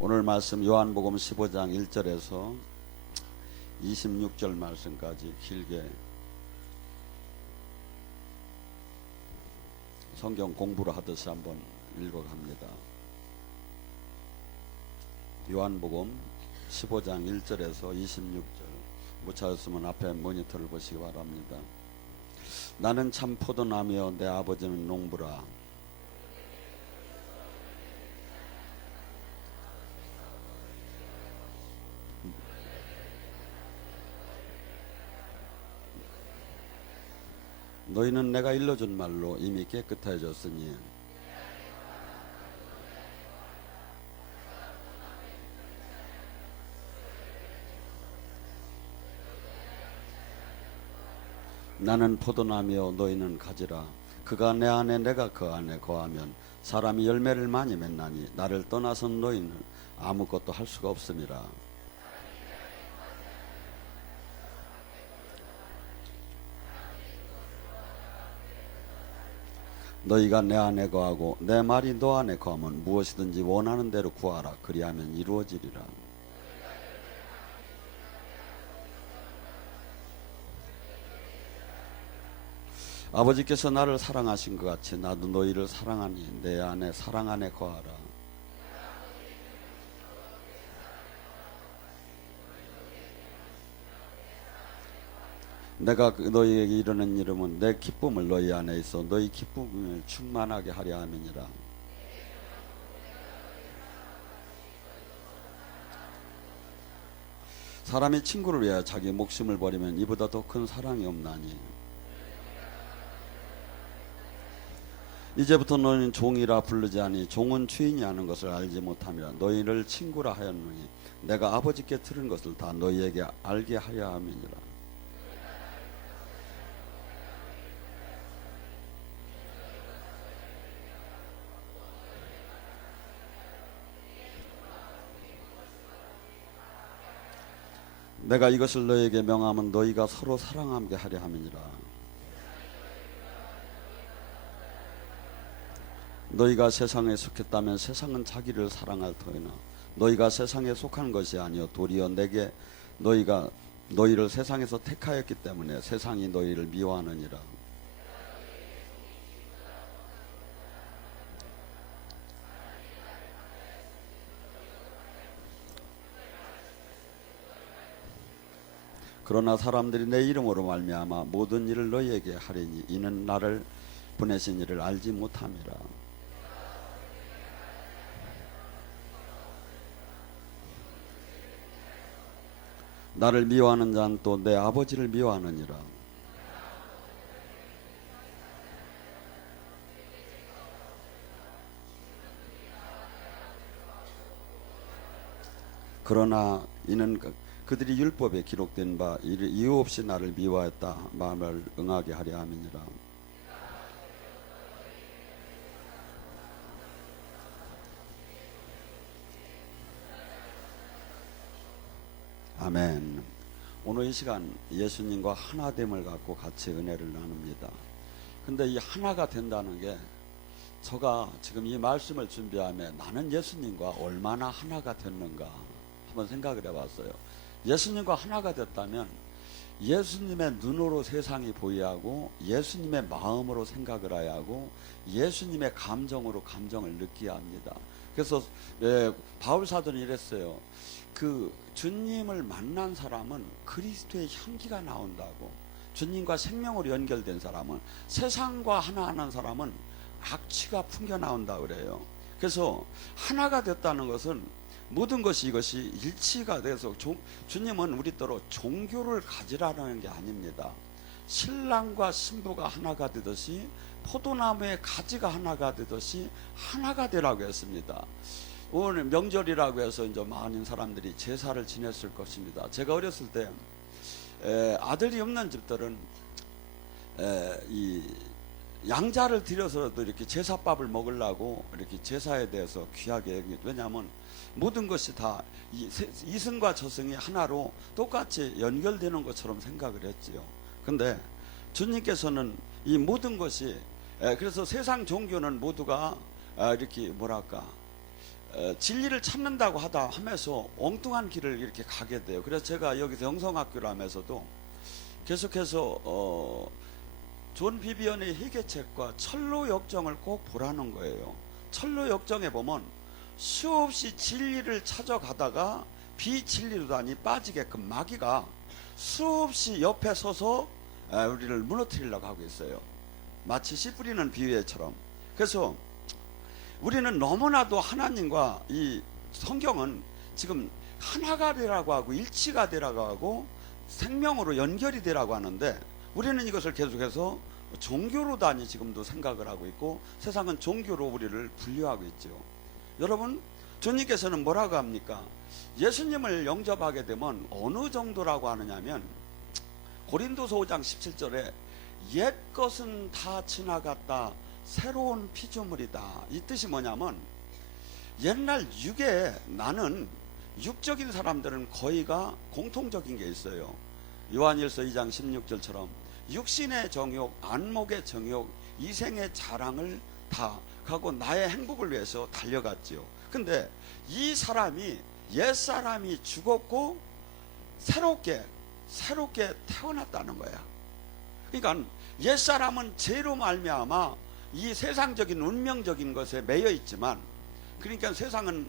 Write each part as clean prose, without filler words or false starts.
오늘 말씀 요한복음 15장 1절에서 26절 말씀까지 길게 성경 공부를 하듯이 한번 읽어갑니다. 요한복음 15장 1절에서 26절, 못 찾았으면 앞에 모니터를 보시기 바랍니다. 나는 참 포도나무여 내 아버지는 농부라. 너희는 내가 일러준 말로 이미 깨끗해졌으니 나는 포도나무여 너희는 가지라. 그가 내 안에 내가 그 안에 거하면 사람이 열매를 많이 맺나니 나를 떠나선 너희는 아무것도 할 수가 없음이라. 너희가 내 안에 거하고 내 말이 너 안에 거하면 무엇이든지 원하는 대로 구하라. 그리하면 이루어지리라. 아버지께서 나를 사랑하신 것 같이 나도 너희를 사랑하니 내 안에 사랑 안에 거하라. 내가 너희에게 이르는 이름은 내 기쁨을 너희 안에 있어 너희 기쁨을 충만하게 하려 함이니라. 사람이 친구를 위하여 자기 목숨을 버리면 이보다 더 큰 사랑이 없나니. 이제부터 너희는 종이라 부르지 아니 종은 주인이 하는 것을 알지 못함이라. 너희를 친구라 하였느니 내가 아버지께 들은 것을 다 너희에게 알게 하려 함이니라. 내가 이것을 너희에게 명하면 너희가 서로 사랑하게 하려 함이니라. 너희가 세상에 속했다면 세상은 자기를 사랑할 터이나 너희가 세상에 속한 것이 아니요 도리어 내게 너희가 너희를 세상에서 택하였기 때문에 세상이 너희를 미워하느니라. 그러나 사람들이 내 이름으로 말미암아 모든 일을 너희에게 하리니 이는 나를 보내신 이를 알지 못함이라. 나를 미워하는 자는 또 내 아버지를 미워하느니라. 그러나 이는 그들이 율법에 기록된 바 이유 없이 나를 미워했다 마음을 응하게 하려 함이니라. 아멘. 오늘 이 시간 예수님과 하나됨을 갖고 같이 은혜를 나눕니다. 근데 이 하나가 된다는 게 제가 지금 이 말씀을 준비하며 나는 예수님과 얼마나 하나가 됐는가 한번 생각을 해봤어요. 예수님과 하나가 됐다면 예수님의 눈으로 세상이 보여야 하고 예수님의 마음으로 생각을 해야 하고 예수님의 감정으로 감정을 느껴야 합니다. 그래서 바울 사도는 이랬어요. 그 주님을 만난 사람은 그리스도의 향기가 나온다고. 주님과 생명으로 연결된 사람은, 세상과 하나하는 사람은 악취가 풍겨나온다 그래요. 그래서 하나가 됐다는 것은 모든 것이 이것이 일치가 돼서 주님은 우리더러 종교를 가지라는 게 아닙니다. 신랑과 신부가 하나가 되듯이 포도나무의 가지가 하나가 되듯이 하나가 되라고 했습니다. 오늘 명절이라고 해서 이제 많은 사람들이 제사를 지냈을 것입니다. 제가 어렸을 때 아들이 없는 집들은 이 양자를 들여서도 이렇게 제사밥을 먹으려고 이렇게 제사에 대해서 귀하게 여기죠. 왜냐하면 모든 것이 다 이승과 저승이 하나로 똑같이 연결되는 것처럼 생각을 했지요. 근데 주님께서는 이 모든 것이 그래서 세상 종교는 모두가 이렇게 뭐랄까 진리를 찾는다고 하면서 엉뚱한 길을 이렇게 가게 돼요. 그래서 제가 여기서 영성학교를 하면서도 계속해서 존 비비언의 희귀책과 철로 역정을 꼭 보라는 거예요. 철로 역정에 보면 수없이 진리를 찾아가다가 비진리로 다니 빠지게끔 마귀가 수없이 옆에 서서 우리를 무너뜨리려고 하고 있어요. 마치 씨 뿌리는 비유처럼. 그래서 우리는 너무나도 하나님과 이 성경은 지금 하나가 되라고 하고 일치가 되라고 하고 생명으로 연결이 되라고 하는데, 우리는 이것을 계속해서 종교로 다니 지금도 생각을 하고 있고, 세상은 종교로 우리를 분류하고 있죠. 여러분, 주님께서는 뭐라고 합니까? 예수님을 영접하게 되면 어느 정도라고 하느냐면, 고린도서 5장 17절에 옛 것은 다 지나갔다 새로운 피조물이다. 이 뜻이 뭐냐면, 옛날 육에 나는 육적인 사람들은 거의가 공통적인 게 있어요. 요한일서 2장 16절처럼 육신의 정욕, 안목의 정욕, 이생의 자랑을 다 가고 나의 행복을 위해서 달려갔지요. 근데 이 사람이, 옛사람이 죽었고 새롭게 태어났다는 거야. 그러니까 옛사람은 죄로 말미암아 이 세상적인 운명적인 것에 매여 있지만, 그러니까 세상은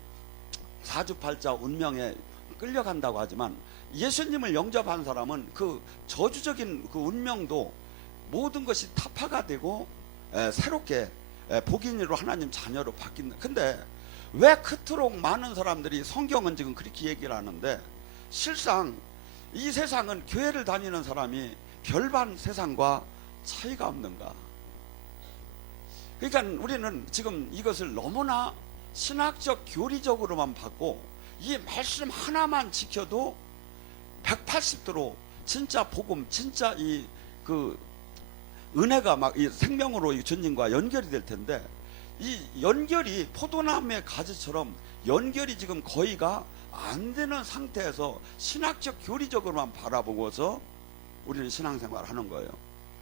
사주팔자 운명에 끌려간다고 하지만, 예수님을 영접한 사람은 그 저주적인 그 운명도 모든 것이 타파가 되고 새롭게 복인으로 하나님 자녀로 바뀐다. 근데 왜 그토록 많은 사람들이, 성경은 지금 그렇게 얘기를 하는데 실상 이 세상은 교회를 다니는 사람이 별반 세상과 차이가 없는가? 그러니까 우리는 지금 이것을 너무나 신학적 교리적으로만 받고, 이 말씀 하나만 지켜도 180도로 진짜 복음, 진짜 이 그 은혜가 막 이 생명으로 이 주님과 연결이 될 텐데, 이 연결이 포도나무의 가지처럼 연결이 지금 거의가 안 되는 상태에서 신학적 교리적으로만 바라보고서 우리는 신앙생활을 하는 거예요.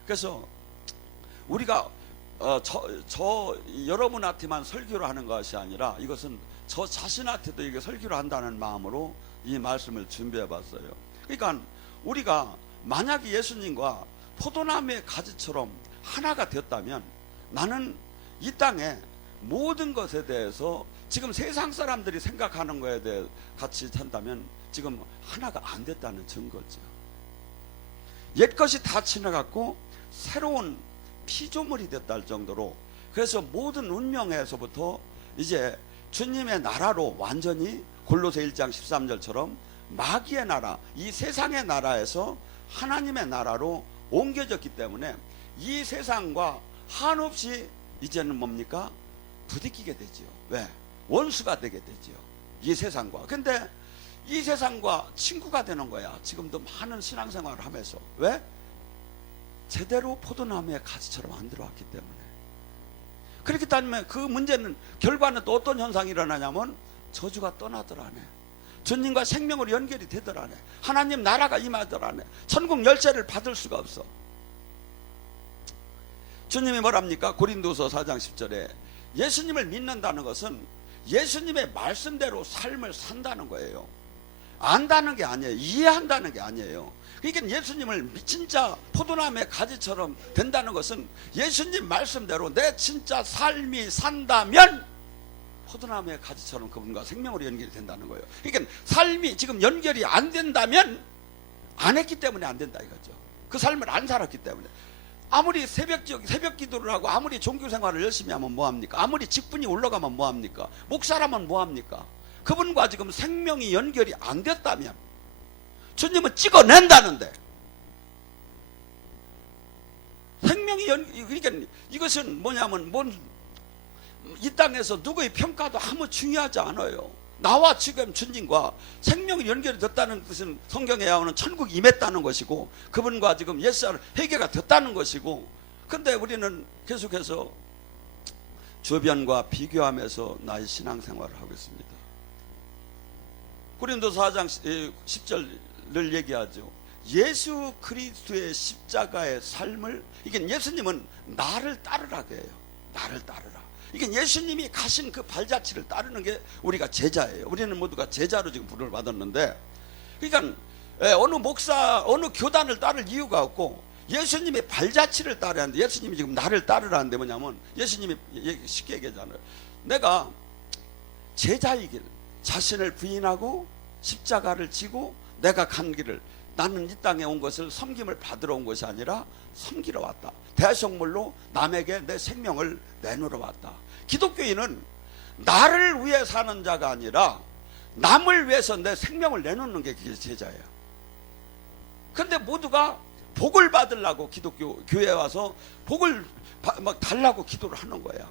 그래서 우리가 여러분한테만 설교를 하는 것이 아니라, 이것은 저 자신한테도 이게 설교를 한다는 마음으로 이 말씀을 준비해 봤어요. 그러니까 우리가 만약에 예수님과 포도나무의 가지처럼 하나가 되었다면, 나는 이 땅에 모든 것에 대해서 지금 세상 사람들이 생각하는 거에 대해 같이 산다면 지금 하나가 안 됐다는 증거죠. 옛것이 다 지나갔고 새로운 피조물이 됐다 할 정도로, 그래서 모든 운명에서부터 이제 주님의 나라로 완전히 골로새 1장 13절처럼 마귀의 나라, 이 세상의 나라에서 하나님의 나라로 옮겨졌기 때문에 이 세상과 한없이 이제는 뭡니까? 부딪히게 되지요. 왜? 원수가 되게 되지요, 이 세상과. 근데 이 세상과 친구가 되는 거야, 지금도 많은 신앙생활을 하면서. 왜? 제대로 포도나무의 가지처럼 안 들어왔기 때문에. 그렇기 때문에 그 문제는, 결과는 또 어떤 현상이 일어나냐면 저주가 떠나더라네, 주님과 생명으로 연결이 되더라네, 하나님 나라가 임하더라네, 천국 열쇠를 받을 수가 없어. 주님이 뭐랍니까? 고린도서 4장 10절에 예수님을 믿는다는 것은 예수님의 말씀대로 삶을 산다는 거예요. 안다는 게 아니에요, 이해한다는 게 아니에요. 그러니까 예수님을 진짜 포도나무의 가지처럼 된다는 것은 예수님 말씀대로 내 진짜 삶이 산다면 포도나무의 가지처럼 그분과 생명으로 연결이 된다는 거예요. 그러니까 삶이 지금 연결이 안 된다면 안 했기 때문에 안 된다 이거죠. 그 삶을 안 살았기 때문에. 아무리 새벽 기도를 하고 아무리 종교생활을 열심히 하면 뭐합니까? 아무리 직분이 올라가면 뭐합니까? 목사라면 뭐합니까? 그분과 지금 생명이 연결이 안 됐다면 주님은 찍어낸다는데, 생명이 그러니까 이것은 뭐냐면, 이 땅에서 누구의 평가도 아무 중요하지 않아요. 나와 지금 주님과 생명이 연결이 됐다는 뜻은 성경에 나오는 천국이 임했다는 것이고, 그분과 지금 옛사람 회개가 됐다는 것이고. 근데 우리는 계속해서 주변과 비교하면서 나의 신앙생활을 하고 있습니다. 고린도서 4장 10절을 얘기하죠. 예수 그리스도의 십자가의 삶을, 이게 예수님은 나를 따르라고 해요. 나를 따르라. 이게 예수님이 가신 그 발자취를 따르는 게 우리가 제자예요. 우리는 모두가 제자로 지금 부름을 받았는데, 그러니까 어느 목사, 어느 교단을 따를 이유가 없고 예수님의 발자취를 따라야 하는데, 예수님이 지금 나를 따르라는데 뭐냐면, 예수님이 쉽게 얘기하잖아요. 내가 제자이길, 자신을 부인하고 십자가를 지고 내가 간 길을, 나는 이 땅에 온 것을 섬김을 받으러 온 것이 아니라 섬기러 왔다. 대속물로 남에게 내 생명을 내놓으러 왔다. 기독교인은 나를 위해 사는 자가 아니라 남을 위해서 내 생명을 내놓는 게 그게 제자예요. 그런데 모두가 복을 받으려고 기독교 교회에 와서 복을 막 달라고 기도를 하는 거야.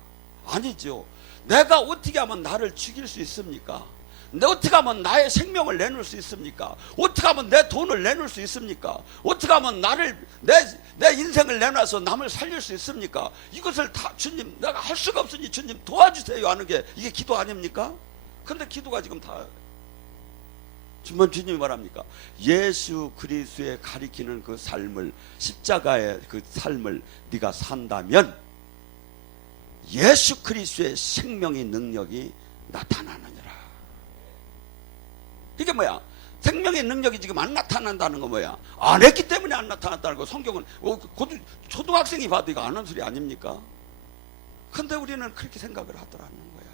아니죠. 내가 어떻게 하면 나를 죽일 수 있습니까? 내가 어떻게 하면 나의 생명을 내놓을 수 있습니까? 어떻게 하면 내 돈을 내놓을 수 있습니까? 어떻게 하면 내 인생을 내놔서 남을 살릴 수 있습니까? 이것을 다 주님, 내가 할 수가 없으니 주님 도와주세요 하는 게 이게 기도 아닙니까? 근데 기도가 지금 다 주님이 말합니까? 예수 그리스도의 가리키는 그 삶을, 십자가의 그 삶을 네가 산다면 예수 그리스도의 생명의 능력이 나타나느니라. 이게 뭐야? 생명의 능력이 지금 안 나타난다는 거 뭐야? 안 했기 때문에 안 나타났다는 거. 성경은 초등학생이 봐도 이거 아는 소리 아닙니까? 근데 우리는 그렇게 생각을 하더라는 거야.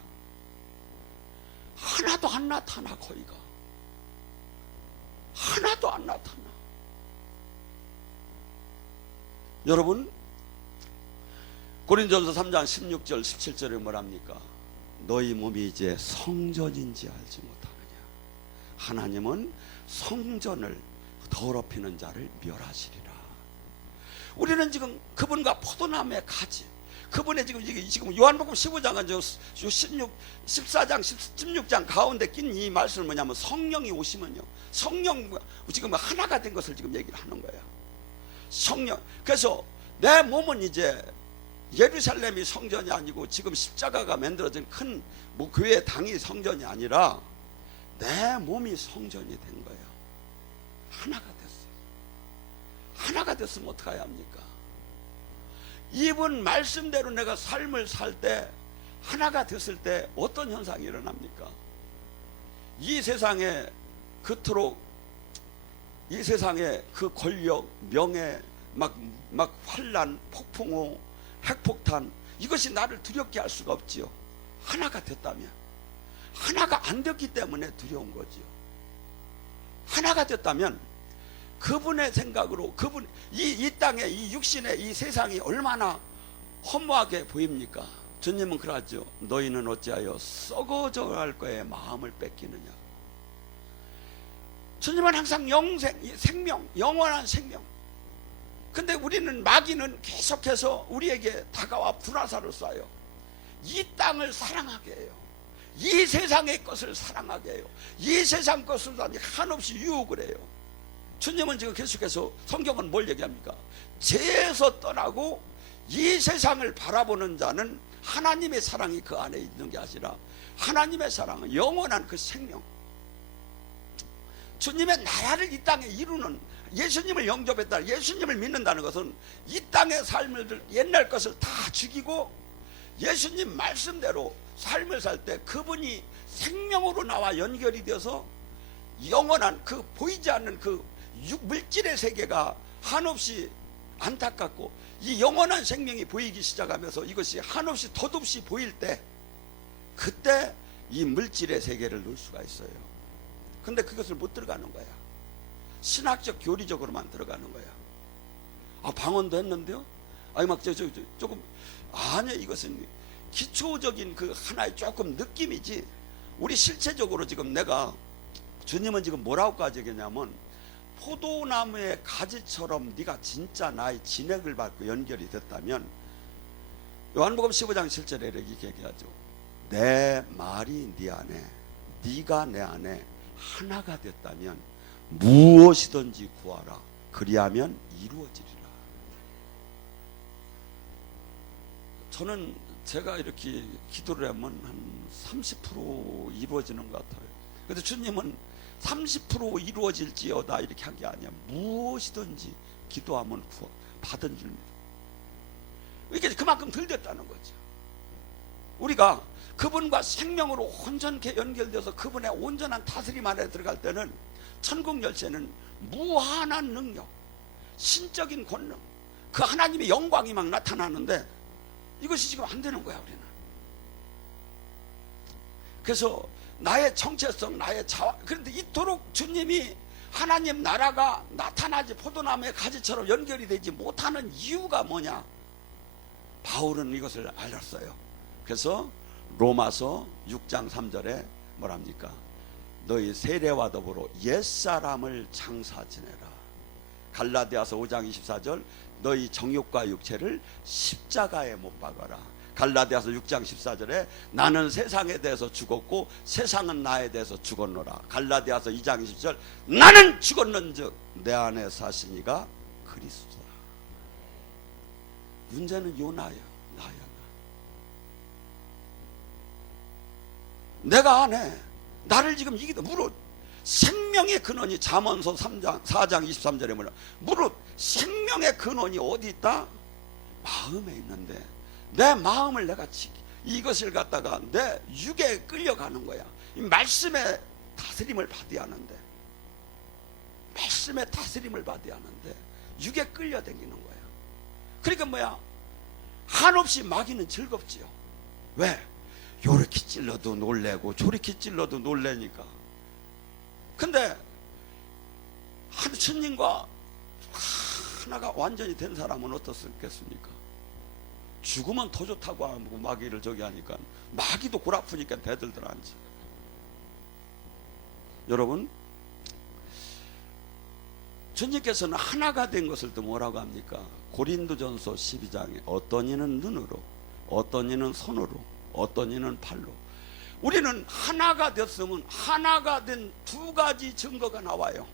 하나도 안 나타나. 거의가 하나도 안 나타나. 여러분, 고린도전서 3장 16절 17절에 뭐랍니까? 너희 몸이 이제 성전인지 알지 못하느냐. 하나님은 성전을 더럽히는 자를 멸하시리라. 우리는 지금 그분과 포도나무의 가지, 그분의 지금 요한복음 15장은 14장 16장 가운데 낀 이 말씀은 뭐냐면, 성령이 오시면요, 성령 지금 하나가 된 것을 지금 얘기를 하는 거예요. 성령. 그래서 내 몸은 이제 예루살렘이 성전이 아니고 지금 십자가가 만들어진 큰 교회 당이 성전이 아니라 내 몸이 성전이 된 거예요. 하나가 됐어요. 하나가 됐으면 어떡해야 합니까? 이분 말씀대로 내가 삶을 살 때, 하나가 됐을 때 어떤 현상이 일어납니까? 이 세상에 그토록, 이 세상에 그 권력, 명예, 막 환란, 폭풍우, 핵폭탄, 이것이 나를 두렵게 할 수가 없지요. 하나가 됐다면. 하나가 안 됐기 때문에 두려운 거지요. 하나가 됐다면 그분의 생각으로, 그분 이 땅에, 이 육신의 이 세상이 얼마나 허무하게 보입니까? 주님은 그러죠. 너희는 어찌하여 썩어져 갈 거에 마음을 뺏기느냐. 주님은 항상 생명, 영원한 생명. 근데 우리는, 마귀는 계속해서 우리에게 다가와 불화살을 쏴요. 이 땅을 사랑하게 해요. 이 세상의 것을 사랑하게 해요. 이 세상 것을 한없이 유혹을 해요. 주님은 지금 계속해서, 성경은 뭘 얘기합니까? 죄에서 떠나고 이 세상을 바라보는 자는 하나님의 사랑이 그 안에 있는 게 아니라, 하나님의 사랑은 영원한 그 생명, 주님의 나라를 이 땅에 이루는, 예수님을 영접했다, 예수님을 믿는다는 것은 이 땅의 삶을, 옛날 것을 다 죽이고 예수님 말씀대로 삶을 살 때 그분이 생명으로 나와 연결이 되어서 영원한 그 보이지 않는 그 물질의 세계가 한없이 안타깝고, 이 영원한 생명이 보이기 시작하면서 이것이 한없이 덧없이 보일 때, 그때 이 물질의 세계를 넣을 수가 있어요. 근데 그것을 못 들어가는 거야. 신학적 교리적으로만 들어가는 거야. 방언도 했는데요? 조금, 아니야, 이것은 기초적인 그 하나의 조금 느낌이지, 우리 실체적으로 지금 내가, 주님은 지금 뭐라고까지 얘기했냐면, 포도나무의 가지처럼 네가 진짜 나의 진액을 받고 연결이 됐다면, 요한복음 15장 7절에 이렇게 얘기하죠. 내 말이 네 안에, 네가 내 안에 하나가 됐다면 무엇이든지 구하라. 그리하면 이루어지리라. 저는 제가 이렇게 기도를 하면 한 30% 이루어지는 것 같아요. 그런데 주님은 30% 이루어질지어다 이렇게 한 게 아니야. 무엇이든지 기도하면 받은 줄입니다. 이게 그만큼 덜 됐다는 거죠. 우리가 그분과 생명으로 온전케 연결돼서 그분의 온전한 다스림 안에 들어갈 때는 천국 열쇠는 무한한 능력, 신적인 권능, 그 하나님의 영광이 막 나타나는데 이것이 지금 안 되는 거야. 우리는. 그래서 나의 정체성, 나의 자화, 그런데 이토록 주님이 하나님 나라가 나타나지 포도나무의 가지처럼 연결이 되지 못하는 이유가 뭐냐? 바울은 이것을 알았어요. 그래서 로마서 6장 3절에 뭐랍니까? 너희 세례와 더불어 옛사람을 장사 지내라. 갈라디아서 5장 24절 너희 정욕과 육체를 십자가에 못 박아라. 갈라디아서 6장 14절에 나는 세상에 대해서 죽었고 세상은 나에 대해서 죽었노라. 갈라디아서 2장 20절 나는 죽었는즉 내 안에 사시니가 그리스도다. 문제는 요나야, 나야. 내가 안에 나를 지금 이기다 무릇 생명의 근원이 잠언서 4장 23절에 뭐냐? 무릇 생명의 근원이 어디 있다? 마음에 있는데 내 마음을 내가 이것을 갖다가 내 육에 끌려가는 거야. 이 말씀의 다스림을 받아야 하는데, 말씀의 다스림을 받아야 하는데 육에 끌려다니는 거야. 그러니까 뭐야? 한없이 마귀는 즐겁지요. 왜? 요렇게 찔러도 놀래고 저렇게 찔러도 놀래니까. 근데 주님과 하나가 완전히 된 사람은 어떻겠습니까? 죽으면 더 좋다고 하고 마귀를 저기 하니까 마귀도 골 아프니까 대들들 앉지. 여러분, 주님께서는 하나가 된 것을 또 뭐라고 합니까? 고린도전서 12장에 어떤 이는 눈으로, 어떤 이는 손으로, 어떤 이는 팔로. 우리는 하나가 됐으면 하나가 된 두 가지 증거가 나와요.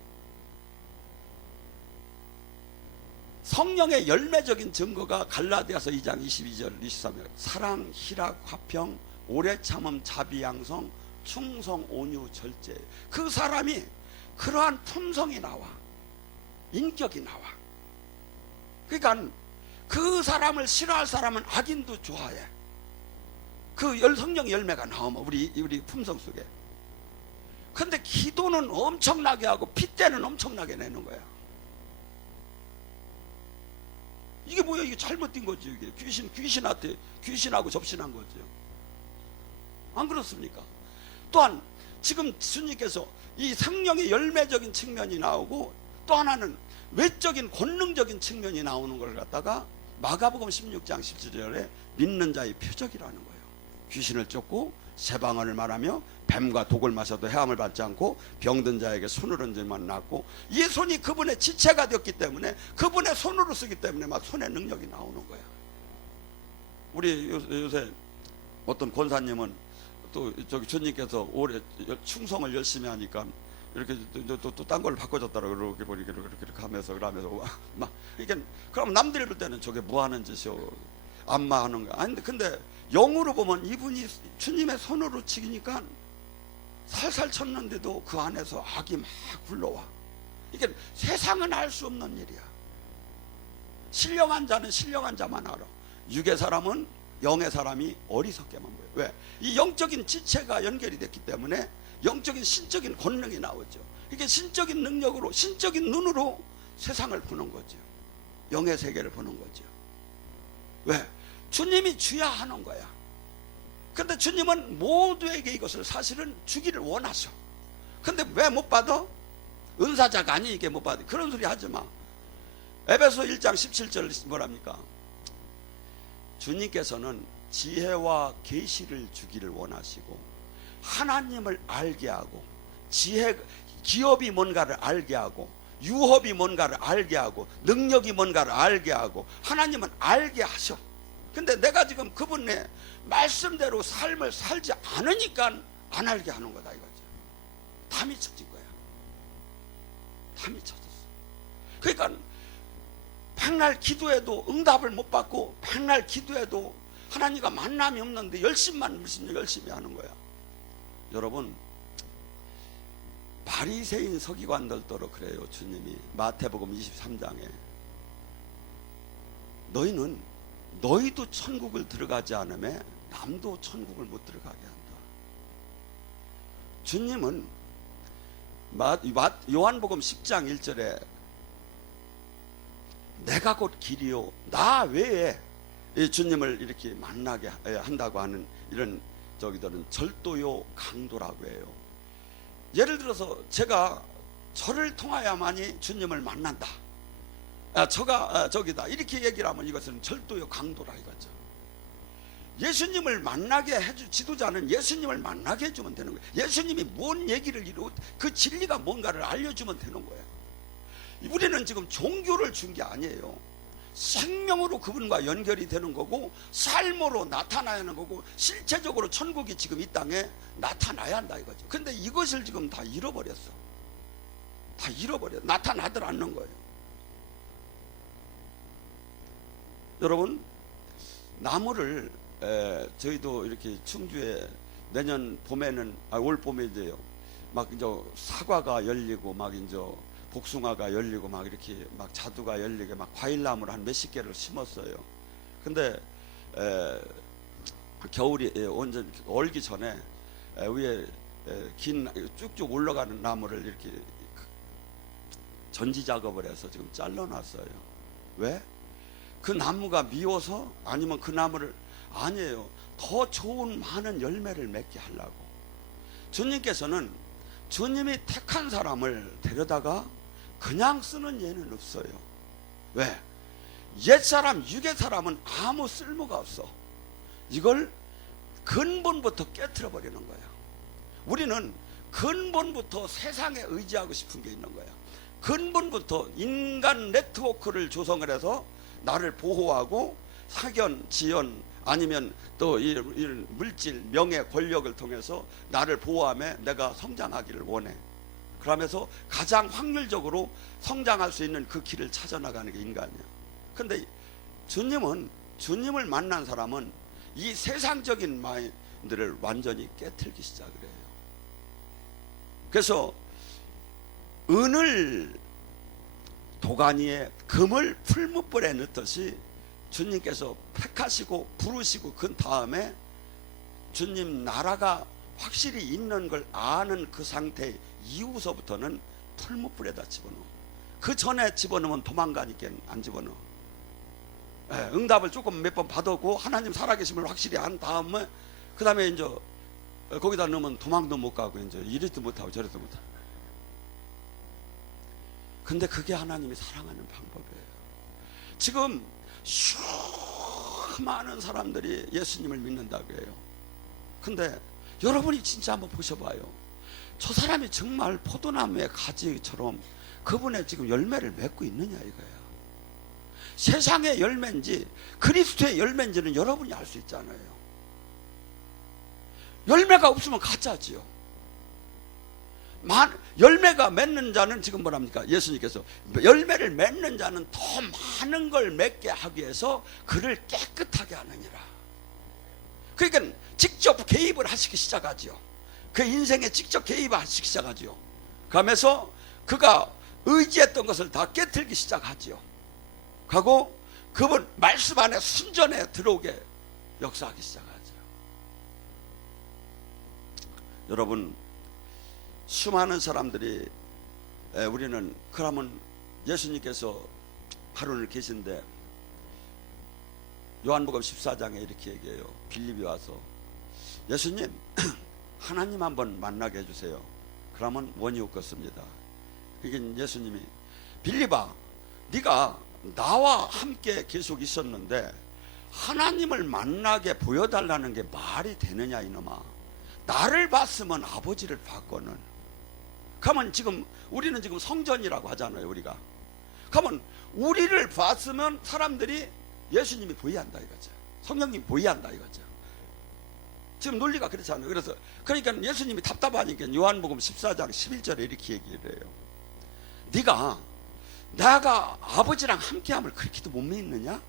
성령의 열매적인 증거가 갈라디아서 2장 22절 23절 사랑, 희락, 화평, 오래 참음, 자비, 양성, 충성, 온유, 절제. 그 사람이 그러한 품성이 나와, 인격이 나와. 그러니까 그 사람을 싫어할 사람은 악인도 좋아해. 그 성령 열매가 나오면 우리 품성 속에. 근데 기도는 엄청나게 하고 핏대는 엄청나게 내는 거야. 이게 뭐야? 이게 잘못된 거지. 이게 귀신한테 귀신하고 접신한 거죠. 안 그렇습니까? 또한 지금 주님께서 이 성령의 열매적인 측면이 나오고 또 하나는 외적인 권능적인 측면이 나오는 걸 갖다가 마가복음 16장 17절에 믿는 자의 표적이라는 거예요. 귀신을 쫓고 새방언을 말하며 뱀과 독을 마셔도 해함을 받지 않고 병든 자에게 손을 얹으면 낫고, 이 손이 그분의 지체가 되었기 때문에 그분의 손으로 쓰기 때문에 막 손의 능력이 나오는 거야. 우리 요새 어떤 권사님은 또 저기 주님께서 오래 충성을 열심히 하니까 이렇게 또 딴 걸 바꿔줬더라고. 이렇게 하면서 그러면서 막 이게 그럼 남들이 볼 때는 저게 뭐 하는 짓이요? 안마하는 거. 아니 근데 영으로 보면 이분이 주님의 손으로 치니까 살살 쳤는데도 그 안에서 악이 막 굴러와. 이게 세상은 알 수 없는 일이야. 신령한 자는 신령한 자만 알아. 육의 사람은 영의 사람이 어리석게만 보여. 왜? 이 영적인 지체가 연결이 됐기 때문에 영적인 신적인 권능이 나오죠. 이게 신적인 능력으로, 신적인 눈으로 세상을 보는 거죠. 영의 세계를 보는 거죠. 왜? 주님이 주야 하는 거야. 근데 주님은 모두에게 이것을 사실은 주기를 원하셔. 근데 왜 못 받아? 은사자가 아니 이게 못 받아. 그런 소리 하지 마. 에베소 1장 17절 뭐랍니까? 주님께서는 지혜와 계시를 주기를 원하시고 하나님을 알게 하고 기업이 뭔가를 알게 하고 유업이 뭔가를 알게 하고 능력이 뭔가를 알게 하고 하나님은 알게 하셔. 근데 내가 지금 그분의 말씀대로 삶을 살지 않으니까 안 알게 하는 거다 이거죠. 다 미쳐진 거야. 다 미쳐졌어. 그러니까 백날 기도해도 응답을 못 받고 백날 기도해도 하나님과 만남이 없는데 열심히 하는 거야. 여러분, 바리새인 서기관들도록 그래요. 주님이 마태복음 23장에 너희도 천국을 들어가지 않으면 남도 천국을 못 들어가게 한다. 주님은 요한복음 10장 1절에 내가 곧 길이요 나 외에 주님을 이렇게 만나게 한다고 하는 이런 저기들은 절도요 강도라고 해요. 예를 들어서 제가 저를 통하여만이 주님을 만난다. 저가 저기다 이렇게 얘기를 하면 이것은 절도요 강도라 이거죠. 예수님을 만나게 해주 지도자는 예수님을 만나게 해주면 되는 거예요. 예수님이 뭔 얘기를 이루고 그 진리가 뭔가를 알려주면 되는 거예요. 우리는 지금 종교를 준 게 아니에요. 생명으로 그분과 연결이 되는 거고 삶으로 나타나야 하는 거고 실체적으로 천국이 지금 이 땅에 나타나야 한다 이거죠. 근데 이것을 지금 다 잃어버렸어. 다 잃어버려. 나타나들 않는 거예요. 여러분, 나무를 저희도 이렇게 충주에 내년 봄에는 올 봄에도요. 막 이제 사과가 열리고 막 이제 복숭아가 열리고 막 이렇게 막 자두가 열리게 막 과일나무를 한 몇십 개를 심었어요. 근데 겨울이 온전 얼기 전에 위에 긴 쭉쭉 올라가는 나무를 이렇게 전지 작업을 해서 지금 잘라놨어요. 왜? 그 나무가 미워서? 아니면 그 나무를 아니에요. 더 좋은 많은 열매를 맺게 하려고. 주님께서는 주님이 택한 사람을 데려다가 그냥 쓰는 예는 없어요. 왜? 옛사람 유괴사람은 아무 쓸모가 없어. 이걸 근본부터 깨트려 버리는 거야. 우리는 근본부터 세상에 의지하고 싶은 게 있는 거야. 근본부터 인간 네트워크를 조성을 해서 나를 보호하고 사견, 지연 아니면 또 이런 물질, 명예, 권력을 통해서 나를 보호하며 내가 성장하기를 원해. 그러면서 가장 확률적으로 성장할 수 있는 그 길을 찾아나가는 게 인간이야. 근데 주님은, 주님을 만난 사람은 이 세상적인 마인드를 완전히 깨트리기 시작을 해요. 그래서 은을 도가니에 금을 풀무불에 넣듯이 주님께서 택하시고 부르시고 그 다음에 주님 나라가 확실히 있는 걸 아는 그 상태 이후서부터는 풀무불에다 집어넣어. 그 전에 집어넣으면 도망가니까 안 집어넣어. 응답을 조금 몇 번 받았고 하나님 살아계심을 확실히 안 다음에 그 다음에 이제 거기다 넣으면 도망도 못 가고 이제 이리도 못하고 저리도 못하고. 근데 그게 하나님이 사랑하는 방법이에요. 지금 수많은 사람들이 예수님을 믿는다고 해요. 근데 여러분이 진짜 한번 보셔봐요. 저 사람이 정말 포도나무의 가지처럼 그분의 지금 열매를 맺고 있느냐 이거예요. 세상의 열매인지 그리스도의 열매인지는 여러분이 알 수 있잖아요. 열매가 없으면 가짜지요. 열매가 맺는 자는 지금 뭐랍니까? 예수님께서 열매를 맺는 자는 더 많은 걸 맺게 하기 위해서 그를 깨끗하게 하느니라. 그러니까 직접 개입을 하시기 시작하죠. 그 인생에 직접 개입을 하시기 시작하죠. 그러면서 그가 의지했던 것을 다 깨트리기 시작하죠. 하고 그분 말씀 안에 순전에 들어오게 역사하기 시작하죠. 여러분, 수많은 사람들이 우리는 그러면 예수님께서 하루는 계신데 요한복음 14장에 이렇게 얘기해요. 빌립이 와서 예수님 하나님 한번 만나게 해주세요. 그러면 원이 없겠습니다. 그러니까 예수님이 빌립아 네가 나와 함께 계속 있었는데 하나님을 만나게 보여달라는 게 말이 되느냐 이놈아. 나를 봤으면 아버지를 봤거늘. 그러면 지금 우리는 지금 성전이라고 하잖아요. 우리가 그러면 우리를 봤으면 사람들이 예수님이 보이한다 이거죠. 성령님이 보이한다 이거죠. 지금 논리가 그렇잖아요. 그러니까 예수님이 답답하니까 요한복음 14장 11절에 이렇게 얘기를 해요. 네가 내가 아버지랑 함께함을 그렇게도 못 믿느냐?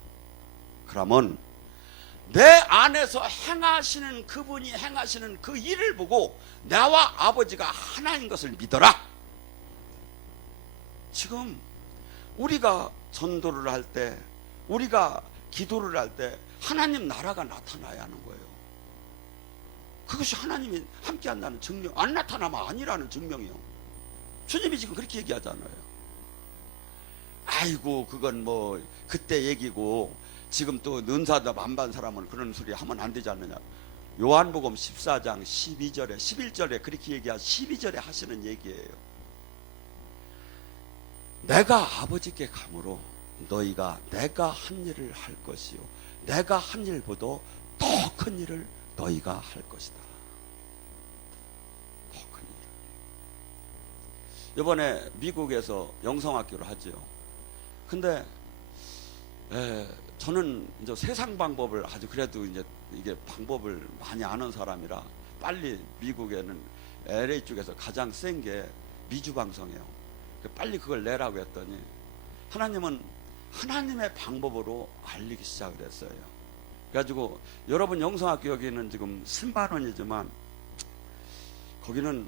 그러면 내 안에서 행하시는 그분이 행하시는 그 일을 보고 나와 아버지가 하나인 것을 믿어라. 지금 우리가 전도를 할 때, 우리가 기도를 할 때 하나님 나라가 나타나야 하는 거예요. 그것이 하나님이 함께한다는 증명, 안 나타나면 아니라는 증명이요. 주님이 지금 그렇게 얘기하잖아요. 아이고 그건 뭐 그때 얘기고 지금 또 은사다 만반 사람은 그런 소리 하면 안 되지 않느냐. 요한복음 14장 12절에 11절에 그렇게 얘기하 12절에 하시는 얘기예요. 내가 아버지께 가므로 너희가 내가 한 일을 할 것이요 내가 한 일보다 더 큰 일을 너희가 할 것이다. 더 큰 일. 이번에 미국에서 영성학교를 하죠. 근데 저는 이제 세상 방법을 아주 그래도 이제 이게 방법을 많이 아는 사람이라 빨리 미국에는 LA 쪽에서 가장 센 게 미주 방송이에요. 빨리 그걸 내라고 했더니 하나님은 하나님의 방법으로 알리기 시작을 했어요. 그래가지고 여러분 영성학교 여기는 지금 10만 원이지만 거기는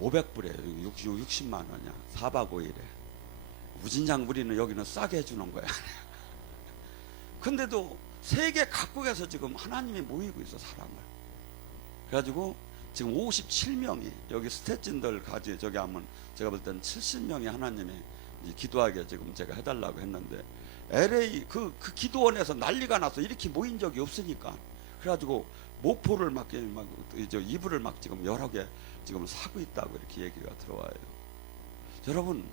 500불이에요. 60만 원이야. 4박 5일에. 무진장 우리는 여기는 싸게 해주는 거야. 근데도 세계 각국에서 지금 하나님이 모이고 있어 사람을. 그래가지고 지금 57명이 여기 스태진들 가지 저기 하면 제가 볼 때는 70명이 하나님이 기도하게 지금 제가 해달라고 했는데 LA 그 기도원에서 난리가 나서 이렇게 모인 적이 없으니까 그래가지고 모포를 막 이불을 막 지금 여러 개 지금 사고 있다고 이렇게 얘기가 들어와요. 여러분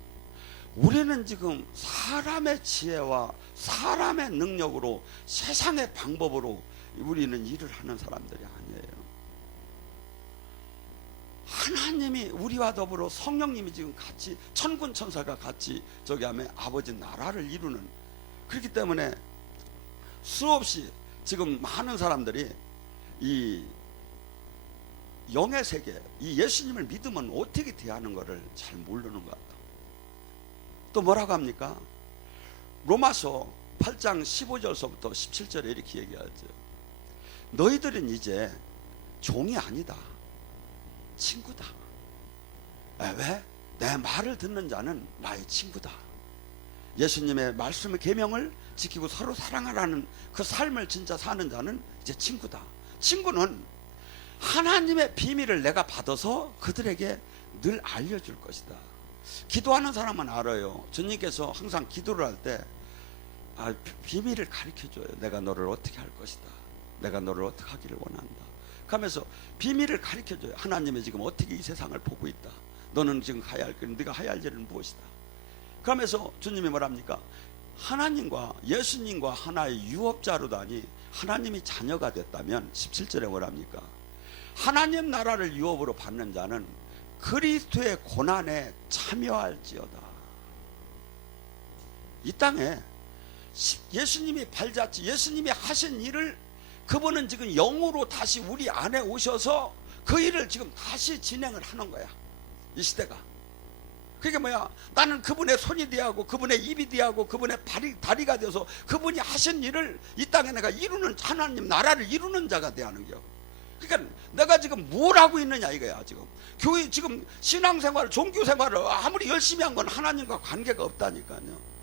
우리는 지금 사람의 지혜와 사람의 능력으로 세상의 방법으로 우리는 일을 하는 사람들이 아니에요. 하나님이 우리와 더불어 성령님이 지금 같이 천군 천사가 같이 저기 하면 아버지 나라를 이루는 그렇기 때문에 수없이 지금 많은 사람들이 이 영의 세계 이 예수님을 믿으면 어떻게 대하는 것을 잘 모르는 것 같아요. 또 뭐라고 합니까? 로마서 8장 15절서부터 17절에 이렇게 얘기하죠. 너희들은 이제 종이 아니다. 친구다. 왜? 내 말을 듣는 자는 나의 친구다. 예수님의 말씀의 계명을 지키고 서로 사랑하라는 그 삶을 진짜 사는 자는 이제 친구다. 친구는 하나님의 비밀을 내가 받아서 그들에게 늘 알려줄 것이다. 기도하는 사람은 알아요. 주님께서 항상 기도를 할 때 비밀을 가르쳐줘요. 내가 너를 어떻게 할 것이다. 내가 너를 어떻게 하기를 원한다. 그러면서 비밀을 가르쳐줘요. 하나님이 지금 어떻게 이 세상을 보고 있다. 너는 지금 해야 할 것, 네가 해야 할 일은 무엇이다. 그러면서 주님이 뭐랍니까? 하나님과 예수님과 하나의 유업자로다니 하나님이 자녀가 됐다면 17절에 뭐랍니까? 하나님 나라를 유업으로 받는 자는 그리스도의 고난에 참여할지어다. 이 땅에 예수님이 발자취 예수님이 하신 일을 그분은 지금 영으로 다시 우리 안에 오셔서 그 일을 지금 다시 진행을 하는 거야. 이 시대가. 그게 뭐야? 나는 그분의 손이 되하고 그분의 입이 되하고 그분의 다리가 되어서 그분이 하신 일을 이 땅에 내가 이루는 하나님 나라를 이루는 자가 되하는 겨. 그러니까 내가 지금 뭘 하고 있느냐 이거야. 지금 교회 지금 신앙생활 종교생활을 아무리 열심히 한 건 하나님과 관계가 없다니까요.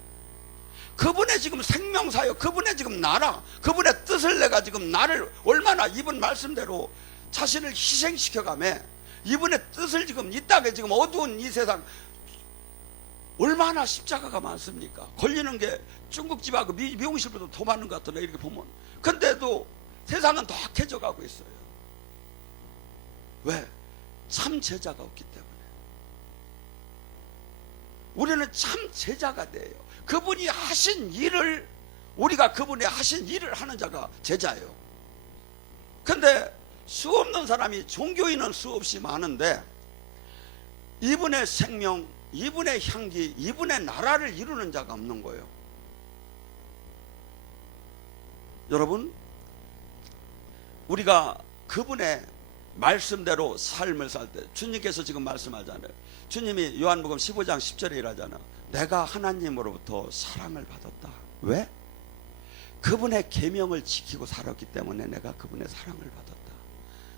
그분의 지금 생명사역 그분의 지금 나라 그분의 뜻을 내가 지금 나를 얼마나 이분 말씀대로 자신을 희생시켜가며 이분의 뜻을 지금 이 땅에 지금 어두운 이 세상 얼마나 십자가가 많습니까? 걸리는 게 중국집하고 미용실보다 더 많은 것 같은데 이렇게 보면. 근데도 세상은 더 악해져 가고 있어요. 왜? 참 제자가 없기 때문에. 우리는 참 제자가 돼요. 그분이 하신 일을 우리가 그분이 하신 일을 하는 자가 제자예요. 근데 수없는 사람이 종교인은 수없이 많은데 이분의 생명 이분의 향기 이분의 나라를 이루는 자가 없는 거예요. 여러분 우리가 그분의 말씀대로 삶을 살 때 주님께서 지금 말씀하잖아요. 주님이 요한복음 15장 10절에 일하잖아. 내가 하나님으로부터 사랑을 받았다. 왜? 그분의 계명을 지키고 살았기 때문에 내가 그분의 사랑을 받았다.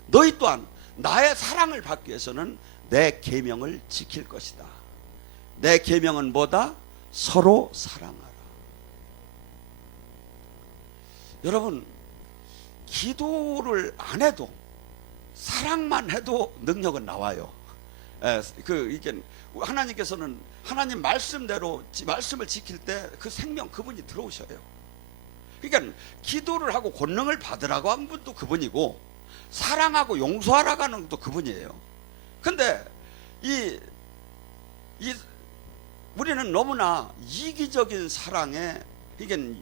너희 또한 나의 사랑을 받기 위해서는 내 계명을 지킬 것이다. 내 계명은 뭐다? 서로 사랑하라. 여러분 기도를 안 해도 사랑만 해도 능력은 나와요. 이게 하나님께서는 하나님 말씀대로 말씀을 지킬 때 그 생명 그분이 들어오셔요. 그러니까 기도를 하고 권능을 받으라고 한 분도 그분이고 사랑하고 용서하라고 하는 것도 그분이에요. 근데 우리는 너무나 이기적인 사랑에, 이게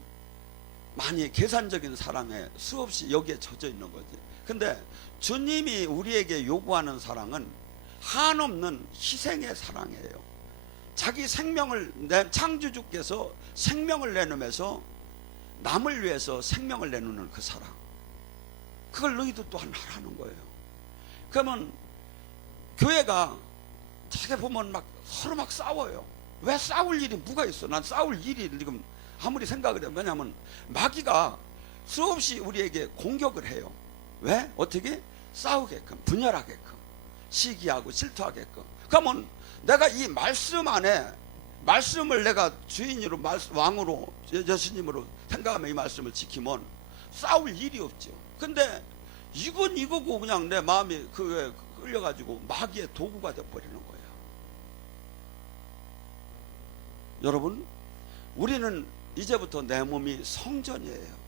많이 계산적인 사랑에 수없이 여기에 젖어 있는 거지. 근데 주님이 우리에게 요구하는 사랑은 한없는 희생의 사랑이에요. 자기 생명을 창조주께서 생명을 내놓으면서 남을 위해서 생명을 내놓는 그 사랑, 그걸 너희도 또한 하라는 거예요. 그러면 교회가 자기 보면 막 서로 막 싸워요. 왜 싸울 일이 뭐가 있어? 난 싸울 일이 지금 아무리 생각을 해요. 왜냐하면 마귀가 수없이 우리에게 공격을 해요. 왜? 어떻게? 싸우게끔, 분열하게끔, 시기하고 질투하게끔. 그러면 내가 이 말씀 안에, 말씀을 내가 주인으로, 왕으로, 예수님으로 생각하며 이 말씀을 지키면 싸울 일이 없죠. 근데 이건 이거고 그냥 내 마음이 그에 끌려가지고 마귀의 도구가 되어버리는 거예요. 여러분, 우리는 이제부터 내 몸이 성전이에요.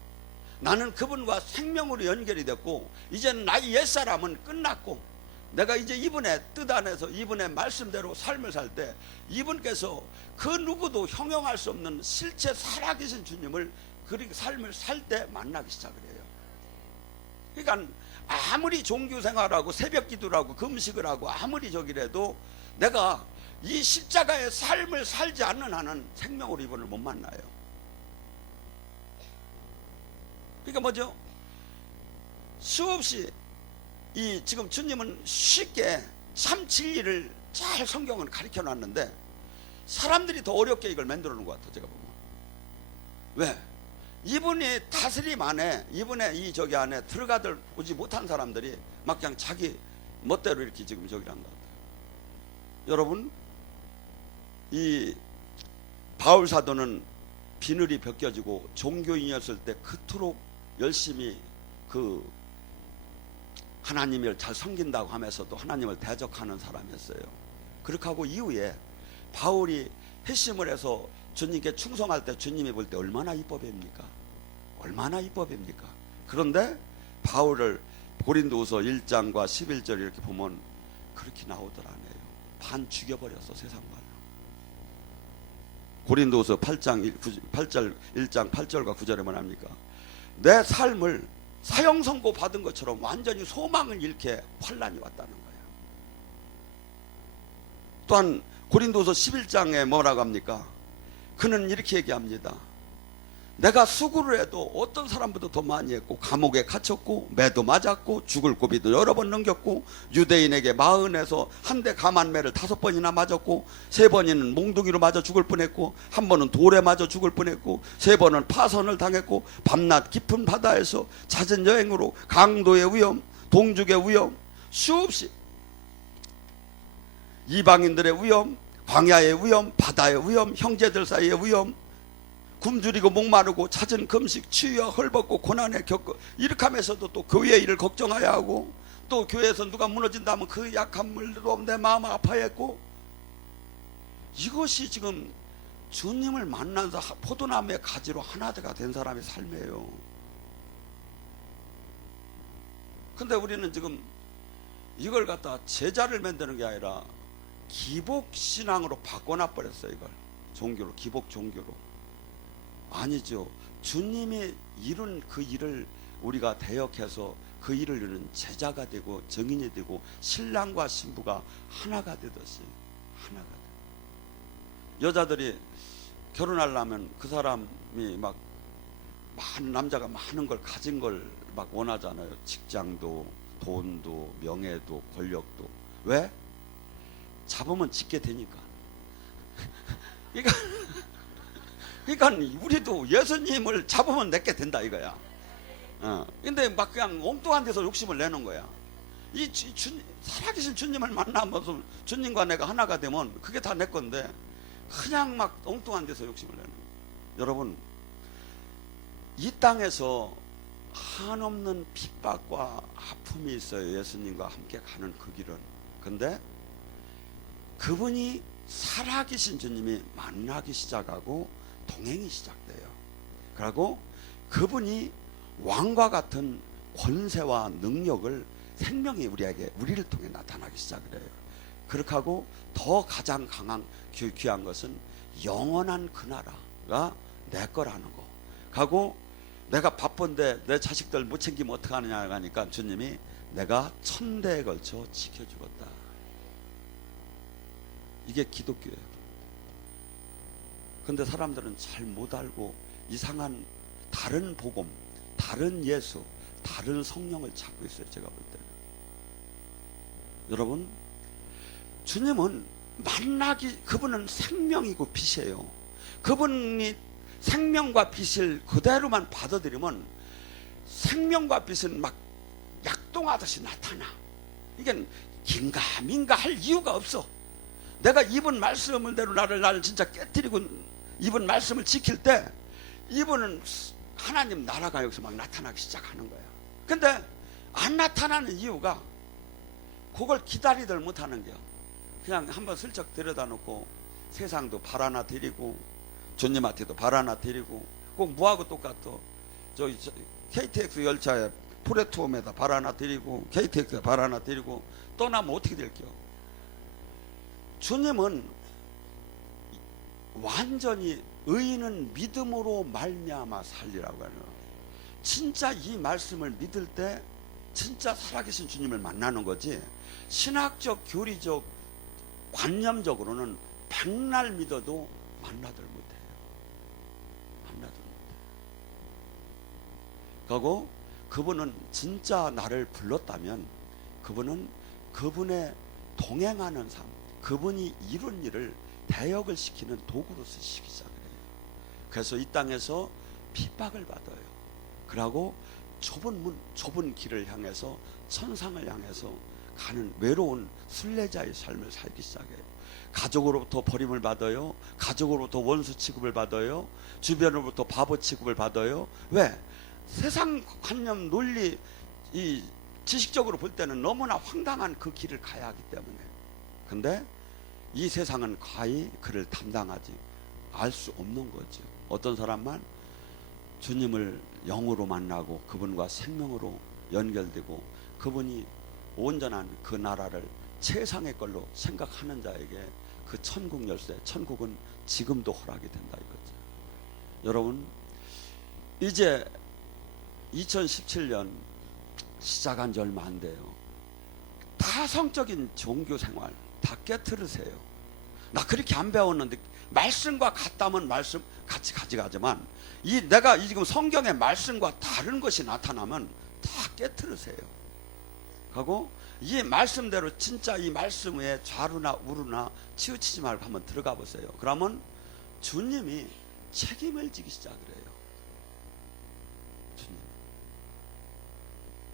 나는 그분과 생명으로 연결이 됐고, 이제는 나의 옛사람은 끝났고, 내가 이제 이분의 뜻 안에서 이분의 말씀대로 삶을 살 때 이분께서 그 누구도 형용할 수 없는 실제 살아계신 주님을 그 삶을 살 때 만나기 시작을 해요. 그러니까 아무리 종교생활하고 새벽기도를 금식을 하고 아무리 저기라도 내가 이 십자가의 삶을 살지 않는 한은 생명으로 이분을 못 만나요. 그러니까 뭐죠? 수없이 지금 주님은 쉽게 참 진리를 잘 성경은 가르쳐 놨는데 사람들이 더 어렵게 이걸 만들어 놓은 것 같아요. 제가 보면. 왜? 이분이 다스림 안에, 이분의 저기 안에 들어가지 못한 사람들이 막 그냥 자기 멋대로 이렇게 지금 저기를 한 것 같아요. 여러분, 이 바울 사도는 비늘이 벗겨지고 종교인이었을 때 그토록 열심히 하나님을 잘 섬긴다고 하면서도 하나님을 대적하는 사람이었어요. 그렇게 하고 이후에 바울이 회심을 해서 주님께 충성할 때 주님이 볼 때 얼마나 이뻐입니까? 얼마나 이뻐입니까? 그런데 바울을 고린도후서 1장과 11절 이렇게 보면 그렇게 나오더라네요. 반 죽여버렸어, 세상말로. 고린도후서 1장 8절과 9절에 뭐합니까? 내 삶을 사형 선고 받은 것처럼 완전히 소망을 잃게 환난이 왔다는 거예요. 또한 고린도서 11장에 뭐라고 합니까? 그는 이렇게 얘기합니다. 내가 수고를 해도 어떤 사람보다 더 많이 했고 감옥에 갇혔고 매도 맞았고 죽을 고비도 여러 번 넘겼고 유대인에게 마흔에서 한 대 감한매를 5번이나 맞았고 3번이는 몽둥이로 맞아 죽을 뻔했고 1번은 돌에 맞아 죽을 뻔했고 3번은 파선을 당했고 밤낮 깊은 바다에서 잦은 여행으로 강도의 위험, 동죽의 위험, 수없이 이방인들의 위험, 광야의 위험, 바다의 위험, 형제들 사이의 위험, 굶주리고 목마르고 잦은 금식, 치유와 헐벗고 고난에 겪고 이렇게 하면서도 또 교회의 일을 걱정해야 하고 또 교회에서 누가 무너진다면 그 약한 물로 내 마음을 아파했고, 이것이 지금 주님을 만나서 포도나무의 가지로 하나가 된 사람의 삶이에요. 근데 우리는 지금 이걸 갖다 제자를 만드는 게 아니라 기복신앙으로 바꿔놔 버렸어요. 이걸 종교로, 기복 종교로. 아니죠. 주님이 이룬 그 일을 우리가 대역해서 그 일을 이루는 제자가 되고 증인이 되고 신랑과 신부가 하나가 되듯이 하나가 돼. 여자들이 결혼하려면 그 사람이 막 많은 남자가 많은 걸 가진 걸 막 원하잖아요. 직장도, 돈도, 명예도, 권력도. 왜? 잡으면 짓게 되니까. 그러니까 우리도 예수님을 잡으면 내게 된다 이거야. 근데 막 그냥 엉뚱한 데서 욕심을 내는 거야. 살아계신 주님을 만나면서 주님과 내가 하나가 되면 그게 다 내 건데 그냥 막 엉뚱한 데서 욕심을 내는 거야. 여러분, 이 땅에서 한없는 핍박과 아픔이 있어요. 예수님과 함께 가는 그 길은. 근데 그분이 살아계신 주님이 만나기 시작하고 동행이 시작돼요. 그리고 그분이 왕과 같은 권세와 능력을 생명이 우리를 통해 나타나기 시작을 해요. 그렇게 하고 더 가장 귀한 것은 영원한 그 나라가 내 거라는 거. 하고 내가 바쁜데 내 자식들 못 챙기면 어떡하느냐 하니까 주님이 내가 1000대에 걸쳐 지켜주겠다. 이게 기독교예요. 근데 사람들은 잘 못 알고 이상한 다른 복음, 다른 예수, 다른 성령을 찾고 있어요. 제가 볼 때는. 여러분, 주님은 그분은 생명이고 빛이에요. 그분이 생명과 빛을 그대로만 받아들이면 생명과 빛은 막 약동하듯이 나타나. 이게 긴가민가 할 이유가 없어. 내가 입은 말씀대로 나를 진짜 깨뜨리고 입은 말씀을 지킬 때 이분은 하나님 나라가 여기서 막 나타나기 시작하는 거야. 근데 안 나타나는 이유가 그걸 기다리들 못하는 거야. 그냥 한번 슬쩍 들여다 놓고 세상도 발 하나 드리고 주님한테도 발 하나 드리고 꼭 뭐하고 똑같아. 저기 KTX 열차에 플랫폼에다 발 하나 드리고 KTX에 발 하나 드리고 떠나면 어떻게 될게요? 주님은 완전히 의인은 믿음으로 말미암아 살리라고 하는, 진짜 이 말씀을 믿을 때 진짜 살아계신 주님을 만나는 거지. 신학적 교리적 관념적으로는 백날 믿어도 만나들 못해요. 만나들 못해요. 그리고 그분은 진짜 나를 불렀다면 그분은 그분의 동행하는 삶, 그분이 이룬 일을 대역을 시키는 도구로 쓰시기 시작해요. 그래서 이 땅에서 핍박을 받아요. 그러고 좁은 문, 좁은 길을 향해서 천상을 향해서 가는 외로운 순례자의 삶을 살기 시작해요. 가족으로부터 버림을 받아요. 가족으로부터 원수 취급을 받아요. 주변으로부터 바보 취급을 받아요. 왜? 세상 관념 논리 이 지식적으로 볼 때는 너무나 황당한 그 길을 가야 하기 때문에. 근데 이 세상은 과히 그를 감당하지 알 수 없는 거죠. 어떤 사람만 주님을 영으로 만나고 그분과 생명으로 연결되고 그분이 온전한 그 나라를 최상의 걸로 생각하는 자에게 그 천국 열쇠, 천국은 지금도 허락이 된다 이거죠. 여러분, 이제 2017년 시작한 지 얼마 안 돼요. 다 성적인 종교 생활 다 깨트르세요. 나 그렇게 안 배웠는데 말씀과 같다면 말씀 같이 가져가지만 내가 지금 성경의 말씀과 다른 것이 나타나면 다 깨트르세요. 하고 이 말씀대로 진짜 이 말씀에 좌루나 우루나 치우치지 말고 한번 들어가 보세요. 그러면 주님이 책임을 지기 시작을 해요. 주님.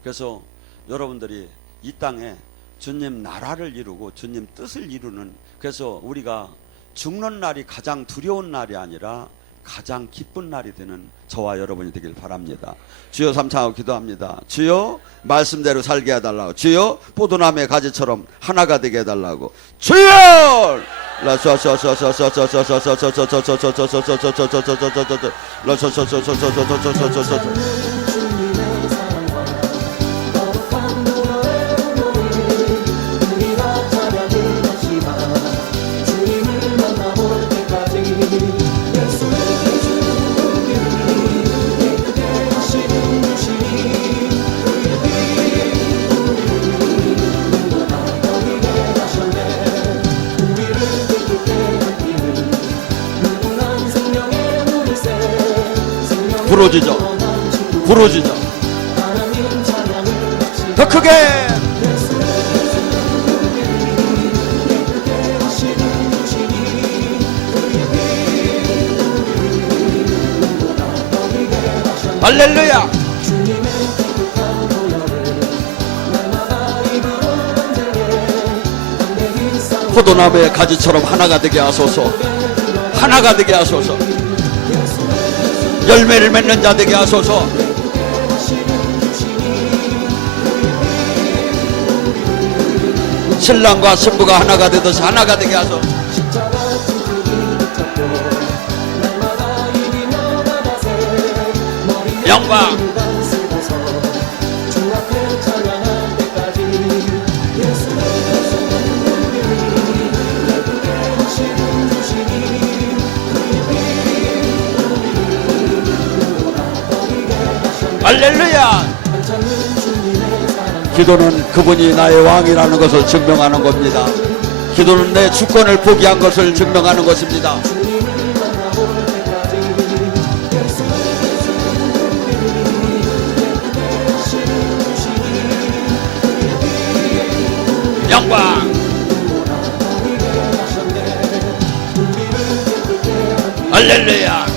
그래서 여러분들이 이 땅에 주님 나라를 이루고 주님 뜻을 이루는, 그래서 우리가 죽는 날이 가장 두려운 날이 아니라 가장 기쁜 날이 되는 저와 여러분이 되길 바랍니다. 주여 삼창하고 기도합니다. 주여 말씀대로 살게 해달라고. 주여 포도나무의 가지처럼 하나가 되게 해달라고. 주여 부러지죠. 부러지죠. 더 크게. 할렐루야. 포도나무의 가지처럼 하나가 되게 하소서. 하나가 되게 하소서. 열매를 맺는 자 되게 하소서. 신랑과 신부가 하나가 되듯이 하나가 되게 하소서. 영광. 할렐루야. 기도는 그분이 나의 왕이라는 것을 증명하는 겁니다. 기도는 내 주권을 포기한 것을 증명하는 것입니다. 영광. 할렐루야.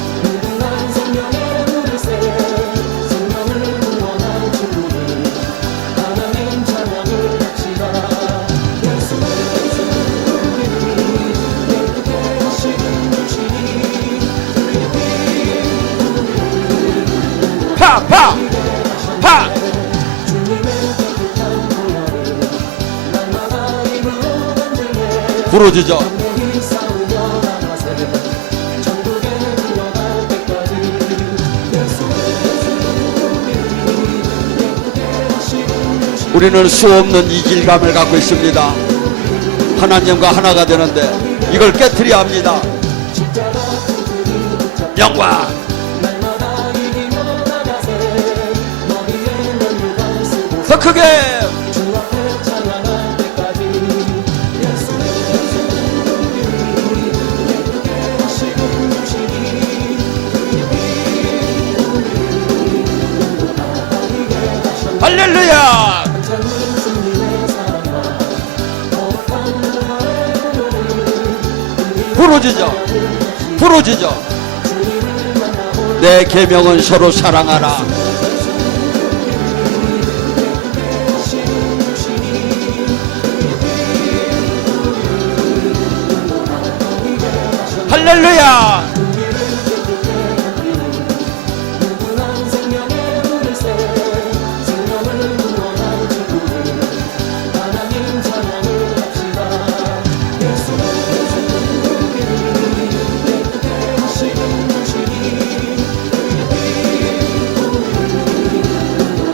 파! 부러지죠. 우리는 수없는 이질감을 갖고 있습니다. 하나님과 하나가 되는데 이걸 깨트려야 합니다. 영광. 더 크게. 할렐루야. 부러지죠. 내 계명은 서로 사랑하라. 할렐루야.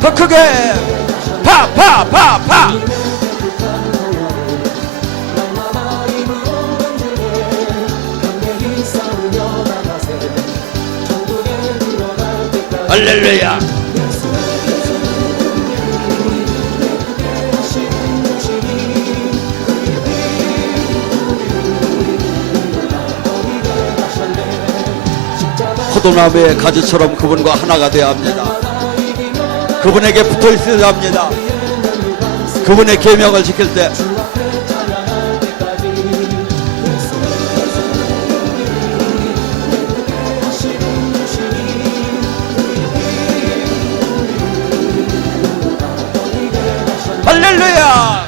더 크게. 파. 할렐루야. 포도나무의 가지처럼 그분과 하나가 되어야 합니다. 그분에게 붙어 있어야 합니다. 그분의 계명을 지킬 때 할렐루야.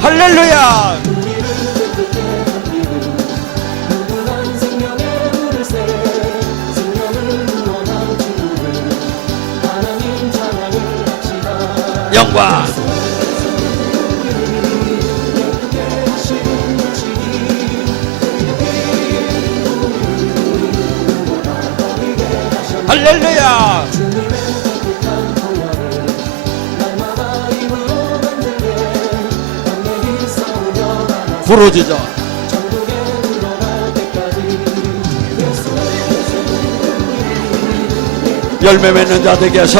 할렐루야. 영광. 할렐루야. 부러지죠. 열매 맺는 자 되게 해서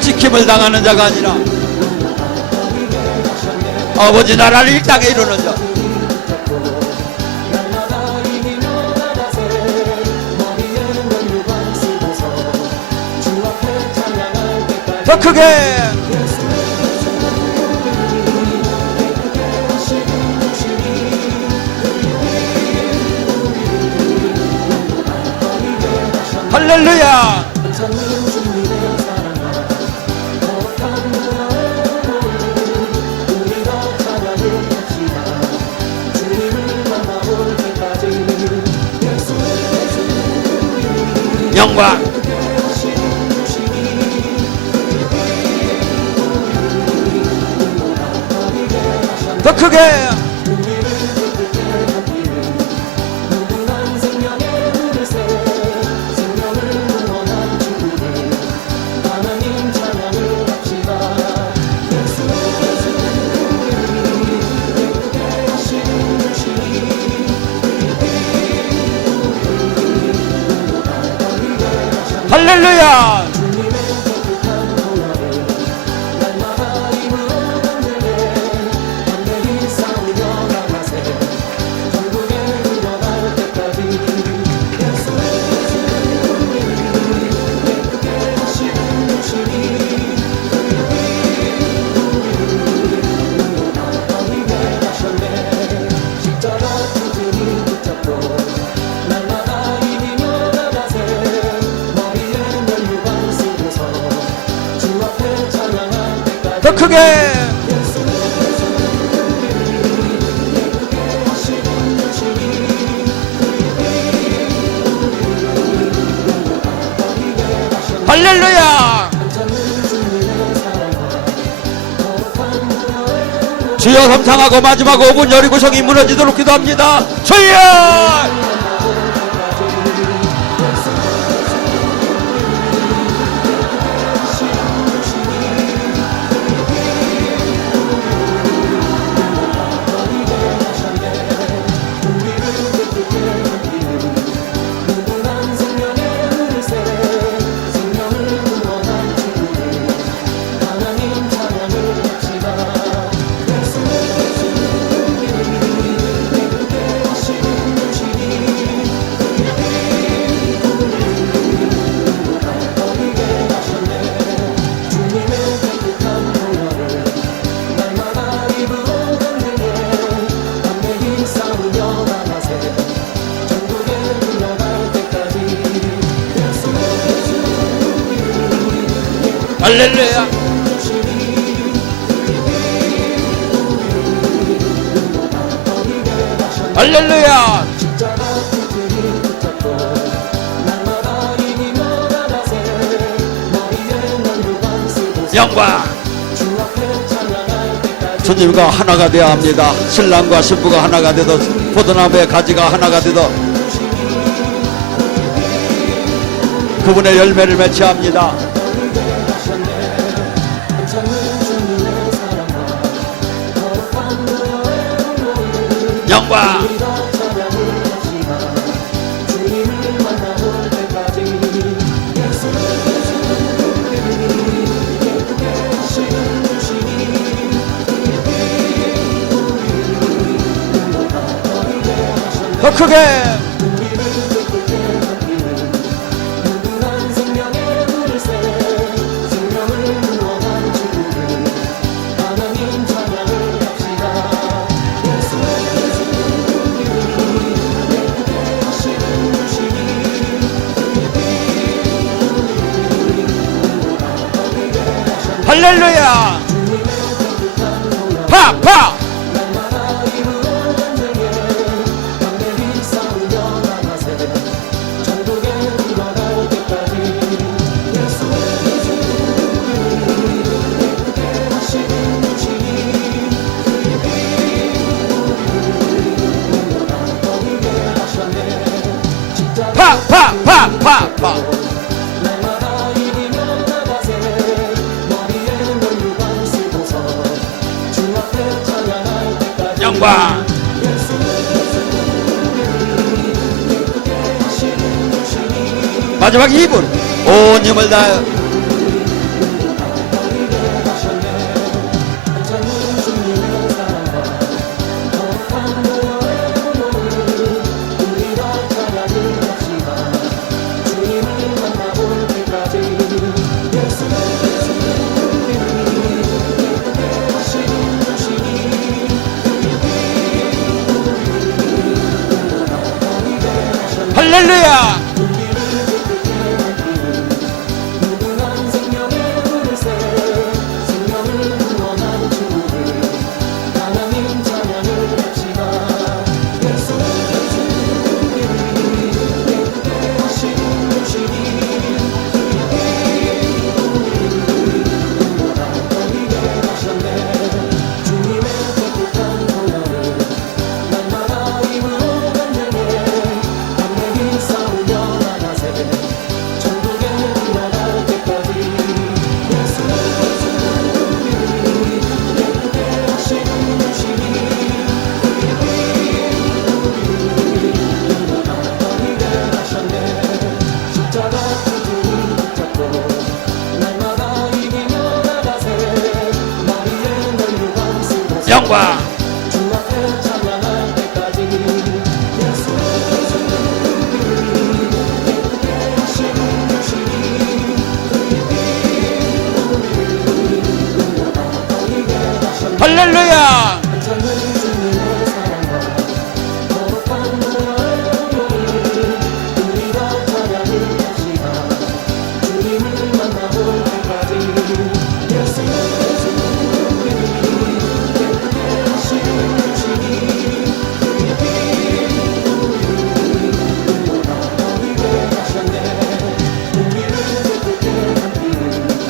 지킴을 당하는 자가 아니라 아버지 나라를 이 땅에 이루는 자. 더 크게. 할렐루야. 영광. 더 크게. 할렐루야. 더 크게. 할렐루야. 주여 감상하고 마지막 5분 여리고성이 무너지도록 기도합니다. 주여. 할렐루야. 할렐루야. 영광. 주님과 하나가 되어야 합니다. 신랑과 신부가 하나가 되도 포도나무의 가지가 하나가 되도 그분의 열매를 맺혀야 합니다. 영광. 더 크게. 할렐루야. 파. 파. 영광. 마지막 2분 온 힘을 다해 할렐루야. 영광. 주 앞에 찬양할 때까지 할렐루야.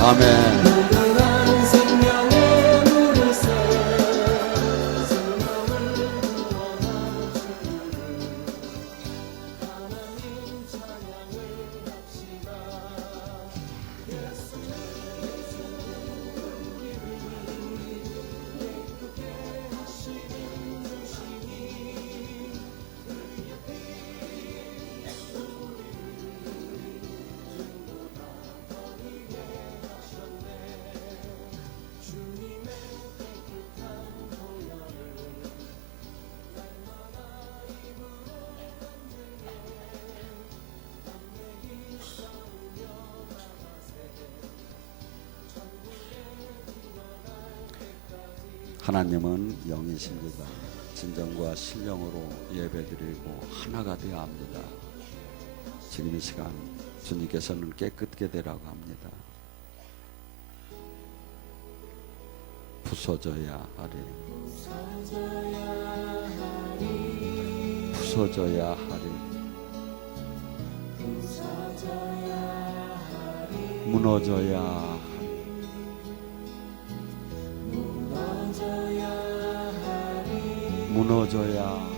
아멘. 하나님은 영이십니다. 진정과 신령으로 예배드리고 하나가 되어야 합니다. 지금 이 시간 주님께서는 깨끗게 되라고 합니다. 부서져야 하리. 부서져야 하리. 무너져야 하리. 무너져야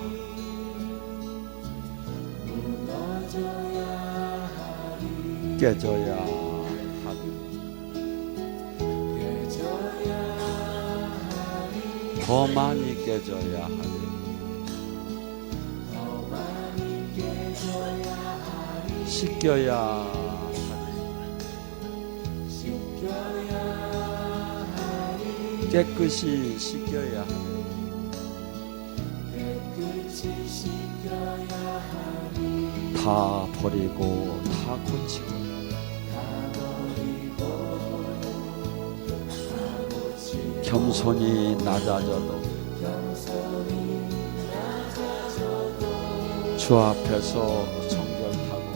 깨져야 하리. 더 많이 깨져야 하리. 씻겨야 하리. 깨끗이 씻겨야 하리. 다 버리고 다 고치고 겸손히 낮아져도 주 앞에서 정결하고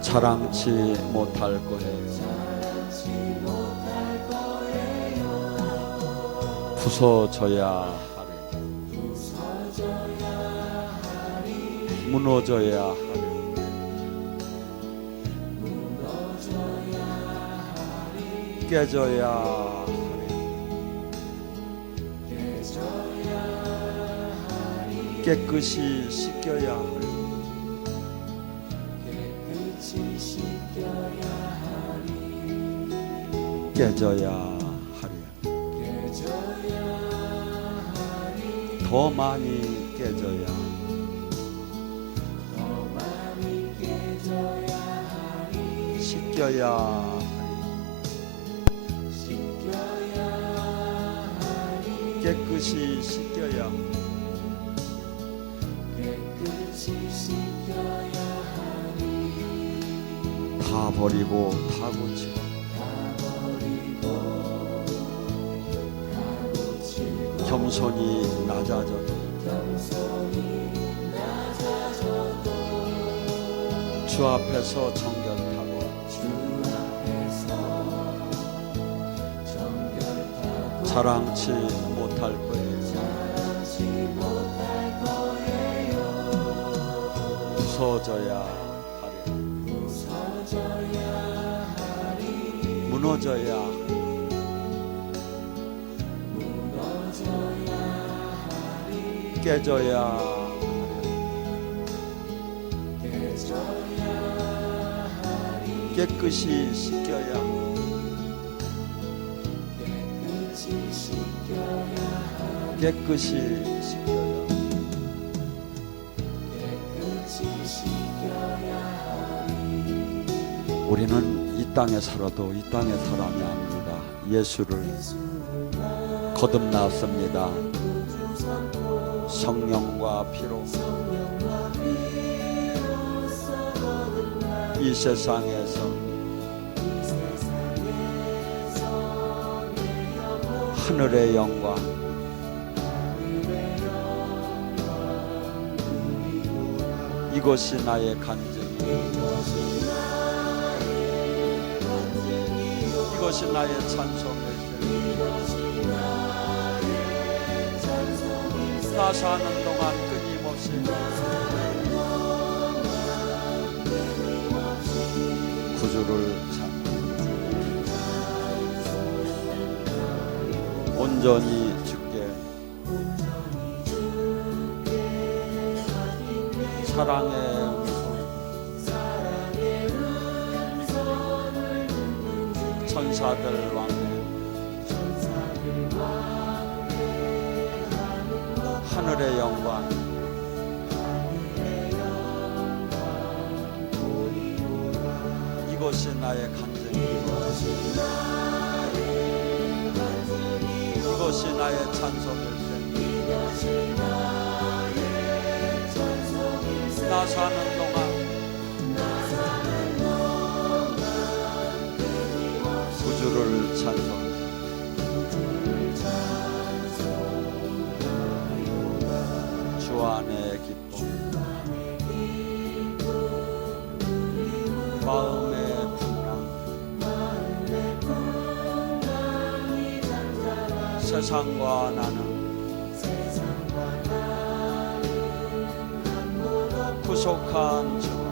자랑치 못할 거예요. 부서져야 하리. 무너져야 하리. 깨져야 하리. 깨끗이 씻겨야 하리. 깨져야 하리. 더 많이 깨져야 씻겨야 하리. 깨끗이 씻겨야 다 버리고 다 고치고 겸손히 낮아져도 주 앞에서 정결하고 자랑치 못할 거예요. 부서져야 하리. 무너져야 하리. 깨져야 하리. 깨끗이 씻겨야 깨끗이 씻겨야 우리는 이 땅에 살아도 이 땅의 사람이 아닙니다. 예수를 거듭났습니다. 성령과 피로 이 세상에서 하늘의 영광, 이것이 나의 간증, 이것이 나의 찬송일세. 나 사는 동안 끊임없이 구주를 온전히 주께 사랑의 천사들 왕래 하늘의 영광, 이것이 나의 간증이고 이것이 나의 찬송일세. 나 사는 동안 구주를 찬송, 주 안의 기쁨, 마음의 풍랑, 세상과 나는 구속한 주와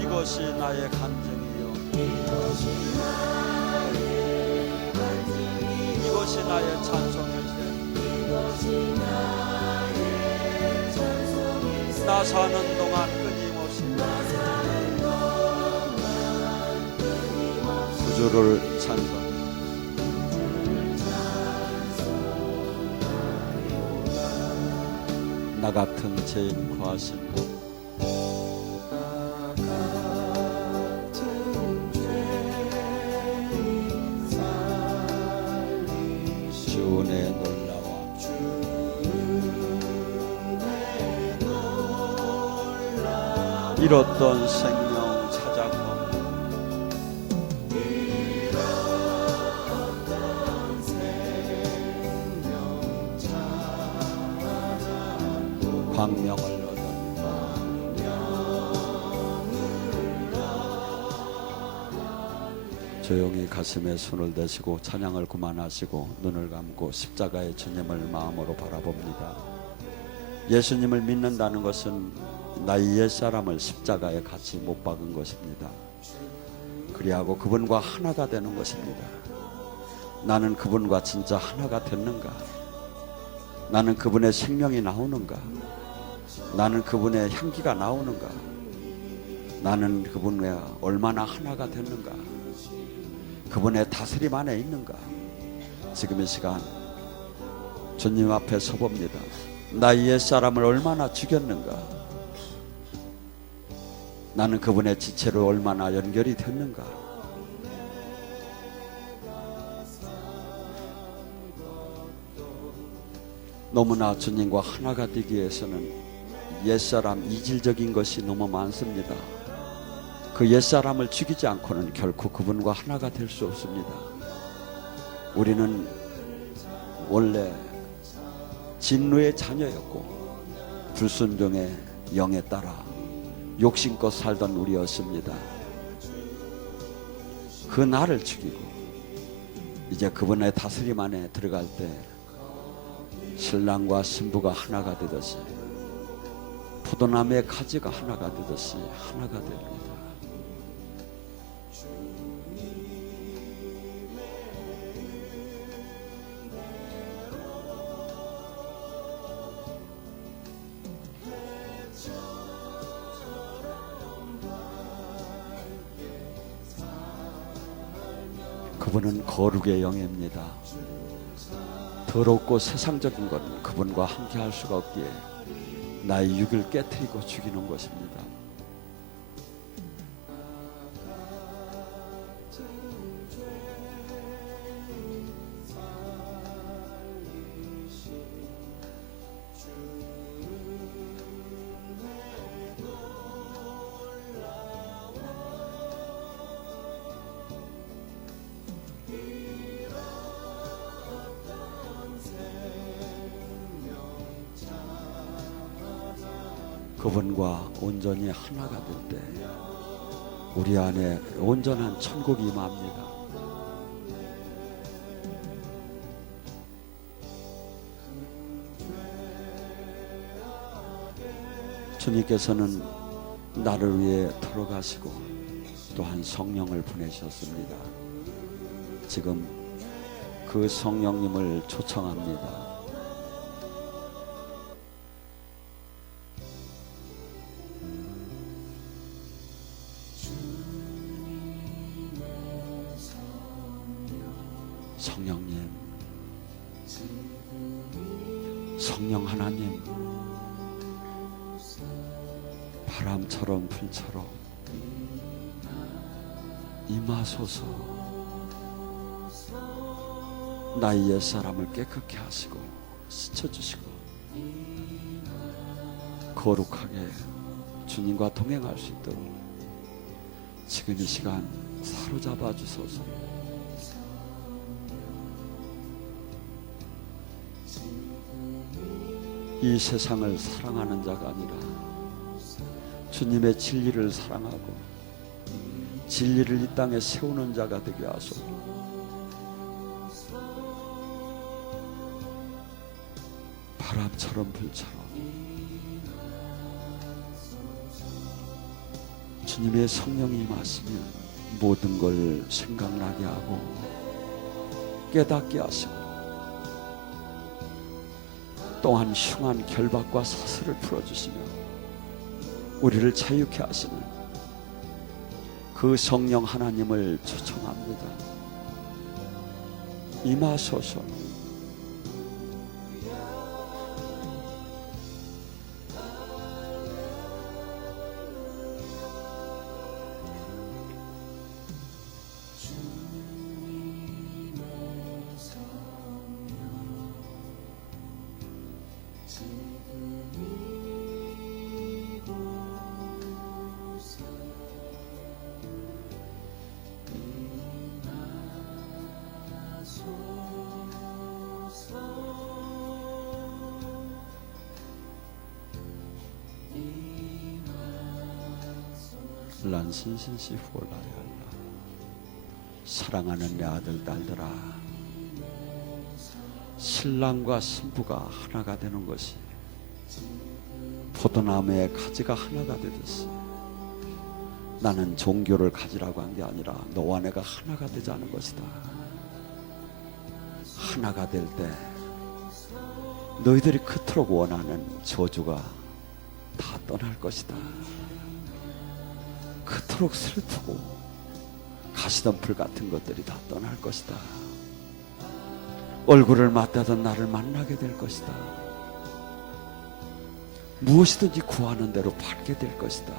이것이 나의 간증이요 이것이 나의 찬송일세. 나 사는 동안 끊임없이 구주를 찬송, 나 같은 죄인 구하신 분, 주 은혜에 놀라워 잃었던 생명 찾았고 광명을 얻은 조용히 가슴에 손을 대시고 찬양을 그만하시고 눈을 감고 십자가의 주님을 마음으로 바라봅니다. 예수님을 믿는다는 것은 나의 옛사람을 십자가에 같이 못 박은 것입니다. 그리하고 그분과 하나가 되는 것입니다. 나는 그분과 진짜 하나가 됐는가? 나는 그분의 생명이 나오는가? 나는 그분의 향기가 나오는가? 나는 그분과 얼마나 하나가 됐는가? 그분의 다스림 안에 있는가? 지금 이 시간 주님 앞에 서봅니다. 나의 옛사람을 얼마나 죽였는가? 나는 그분의 지체로 얼마나 연결이 됐는가? 너무나 주님과 하나가 되기 위해서는 옛사람 이질적인 것이 너무 많습니다. 그 옛사람을 죽이지 않고는 결코 그분과 하나가 될 수 없습니다. 우리는 원래 진노의 자녀였고 불순종의 영에 따라 욕심껏 살던 우리였습니다. 그 나를 죽이고 이제 그분의 다스림 안에 들어갈 때 신랑과 신부가 하나가 되듯이 포도나무의 가지가 하나가 되듯이 하나가 됩니다. 그분은 거룩의 영입니다. 더럽고 세상적인 것 그분과 함께 할 수가 없기에 나의 육을 깨트리고 죽이는 것입니다. 그분과 온전히 하나가 될 때 우리 안에 온전한 천국이 임합니다. 주님께서는 나를 위해 돌아가시고 또한 성령을 보내셨습니다. 지금 그 성령님을 초청합니다. 성령님, 성령 하나님, 바람처럼 불처럼 임하소서. 나의 옛사람을 깨끗게 하시고 씻어주시고 거룩하게 주님과 동행할 수 있도록 지금 이 시간 사로잡아 주소서. 이 세상을 사랑하는 자가 아니라 주님의 진리를 사랑하고 진리를 이 땅에 세우는 자가 되게 하소서. 바람처럼 불처럼 주님의 성령이 임하시면 모든 걸 생각나게 하고 깨닫게 하시고 또한 흉한 결박과 사슬을 풀어주시며 우리를 자유케 하시는 그 성령 하나님을 초청합니다. 임하소서. 란신신시 후올라야라. 사랑하는 내 아들 딸들아, 신랑과 신부가 하나가 되는 것이 포도나무의 가지가 하나가 되듯이 나는 종교를 가지라고 한 게 아니라 너와 내가 하나가 되자는 것이다. 하나가 될 때 너희들이 그토록 원하는 저주가 다 떠날 것이다. 그토록 슬프고 가시덤불 같은 것들이 다 떠날 것이다. 얼굴을 맞대던 나를 만나게 될 것이다. 무엇이든지 구하는 대로 받게 될 것이다.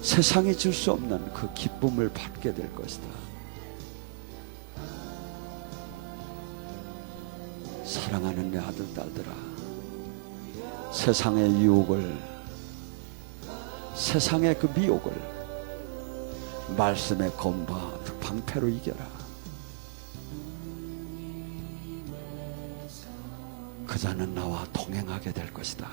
세상이 줄 수 없는 그 기쁨을 받게 될 것이다. 사랑하는 내 아들 딸들아, 세상의 유혹을, 세상의 그 미혹을 말씀의 검과 방패로 이겨라. 그자는 나와 동행하게 될 것이다.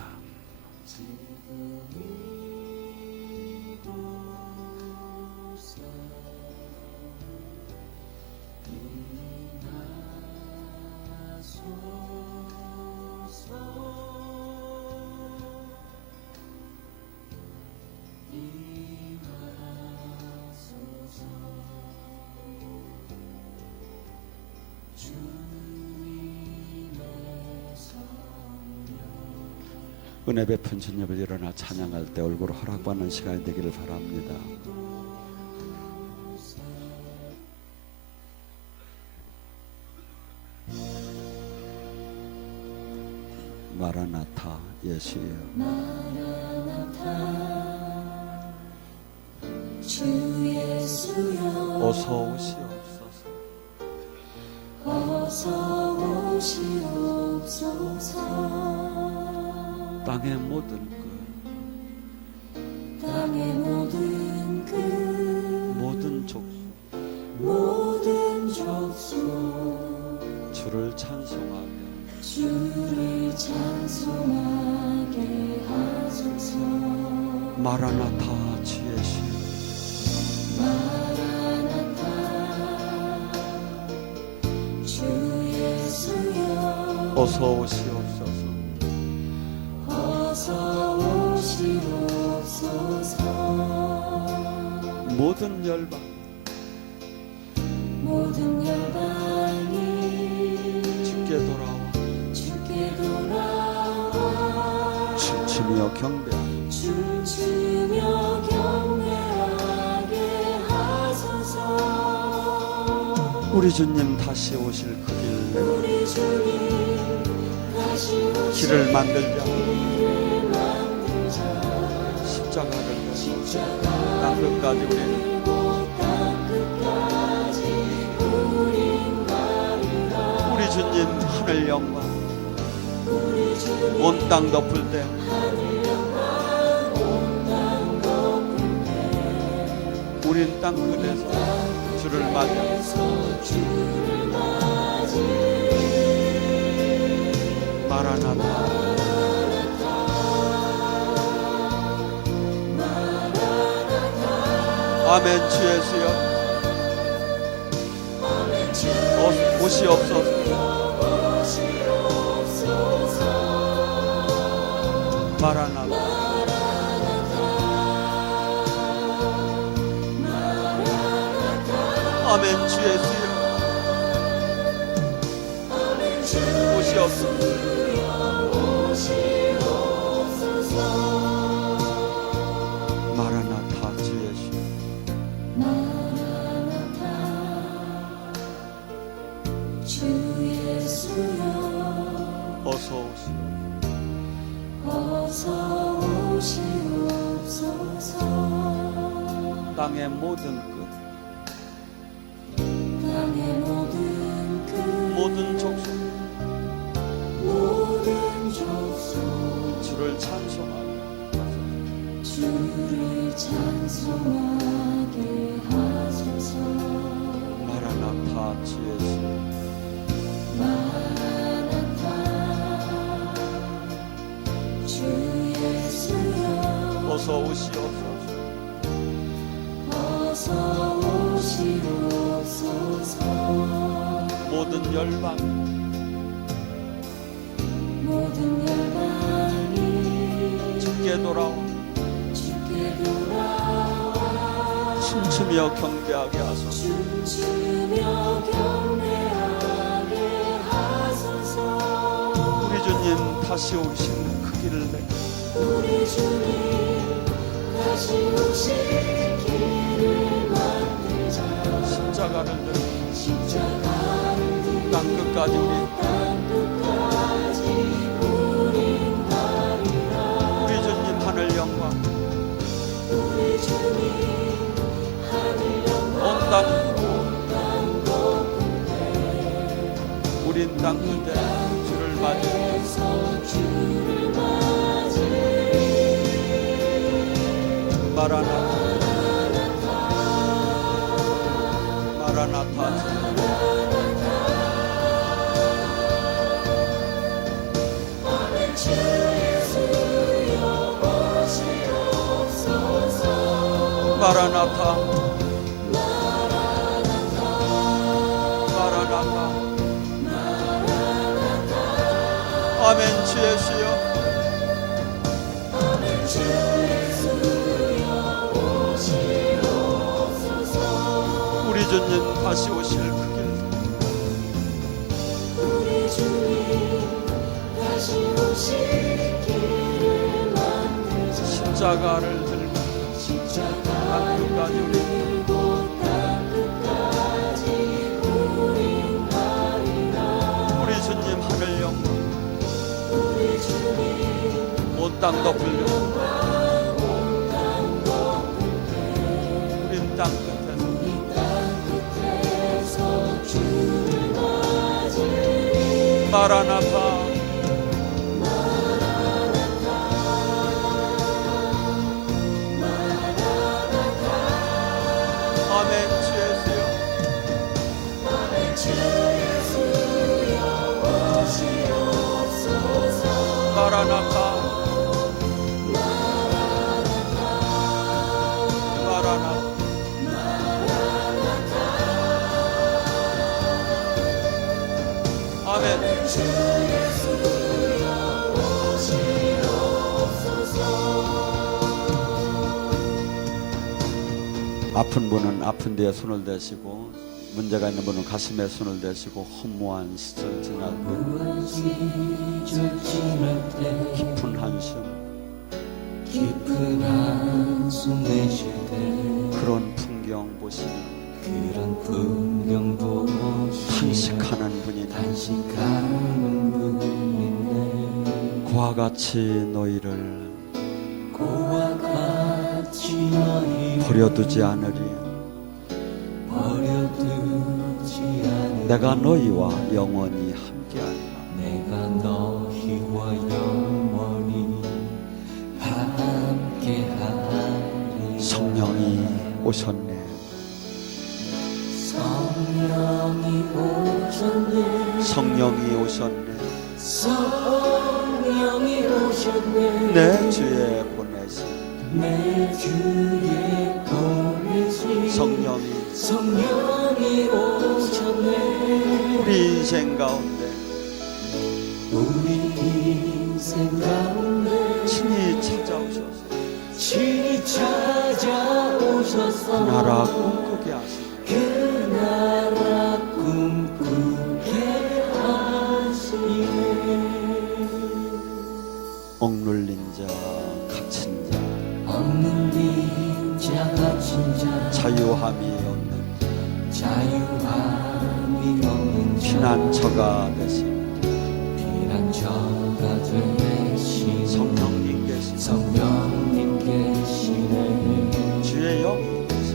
은혜 베푼 주님을 일어나 찬양할 때 얼굴 허락받는 시간이 되기를 바랍니다. 마라나타 예수여. 주 예수여 어서 오시옵소서. 어서 오시옵소서. 땅의 모든 땅의 모든 끝 모든 족속 모든 족속 주를 찬송하게 주를 찬송하게 하소서. 마라나타 주 예수. 마라나타 주 예수여 어서 오시옵소서. 어서 오시옵소서. 모든 열방 모든 열방이 주께 돌아와 주께 돌아와 춤추며 경배하며 춤추며 경배하게 하소서. 우리 주님 다시 오실 그 길 우리 주님 다시 오실 길을 만들자. 길을 만들자. 십자가를 들고 땅 끝까지 우리는 땅 끝까지 우린 가리라. 우리 주님 하늘 영광 우리 주님 온 땅 덮을 때 하늘 영광 온 땅 덮을 때 우린 땅 끝에서 주를 맞아 주를 맞이 마라나타 아멘. 주 예수여 오시옵소서. 마라나타 아멘. 주 예수여 오시옵소서. 마라나타 주 예수. 주 예수여 어서 오시오. 어서 오시옵소서. 땅의 모든 끝 땅의 모든 끝 모든 족속 모든 족속 주를 찬송하며 주를 찬송하게 하소서. 마라나타 주 예수. 마라나타 주 예수여 어서 오시옵소서. 어서 오시옵소서. 모든 열방 모든 열방이 주께 돌아와 주께 돌아와 춤추며 경배하게 하소서. 춤추며 경배하게 하소서. 우리 주님 다시 오시는 그 길을 내 우리 주님 다시 오실 길을 만들자. 십자가를 들고 십자가를 땅 끝까지 우리 땅 끝까지 우린 가리라. 우리 주님 하늘 영광 우리 주님 하늘 영광 온 땅 땅 덮을 때 우린 땅 끝에 주를 맞이 에서 주를 맞이 마라나타 마라나타 주 예수여 오시옵소서. 마라나타 마라나타 아멘. 주 예수여 주 예수여 오시옵소서. 우리 주님 다시 오실 그 길 우리 주님 다시 오실 길을 만들자. 십자가를 들고 십자가를 땅끝까지 우리 들고 땅 끝까지 우린 가리라. 우리 주님 하늘 영광 우리 주님 땅도 불려 우리 땅 끝에서 마라나타 아멘. 주 예수여 마라나타 아멘. 아픈 분은 아픈 데에 손을 대시고 문제가 있는 분은 가슴에 손을 대시고 허무한 시절 지날 때 깊은 한숨 내쉴 때 그런 풍경 보시며 그런 풍경 보시며 탄식하는 분이 탄식하는 분인데 그와 같이 너희를 그와 같이 너희를 버려두지 않으리. 버려두지 않으리. 내가 너희와 영원히 함께하리라. 내가 너희와 영원히 함께하리. 성령이 오셨네. 성령이 오셨네. 성령이 오셨네. 성령이 오셨네. 내 주에 보내신 내 주에 보내신 성령이 오셨네. 우리 인생 가운데 우리 인생 가운데 친히 찾아오셔서 친히 찾아오셔서 그 나라 꿈꾸게 하시네. 그 나라 꿈꾸게 하시네. 억눌린 자 갇힌 자 억눌린 자 갇힌 자 자유함이 없는 자유함이 없는 자 피난처가 되신 피난처가 되신 성령님 계신 성령님 계시네. 주의 영이 계신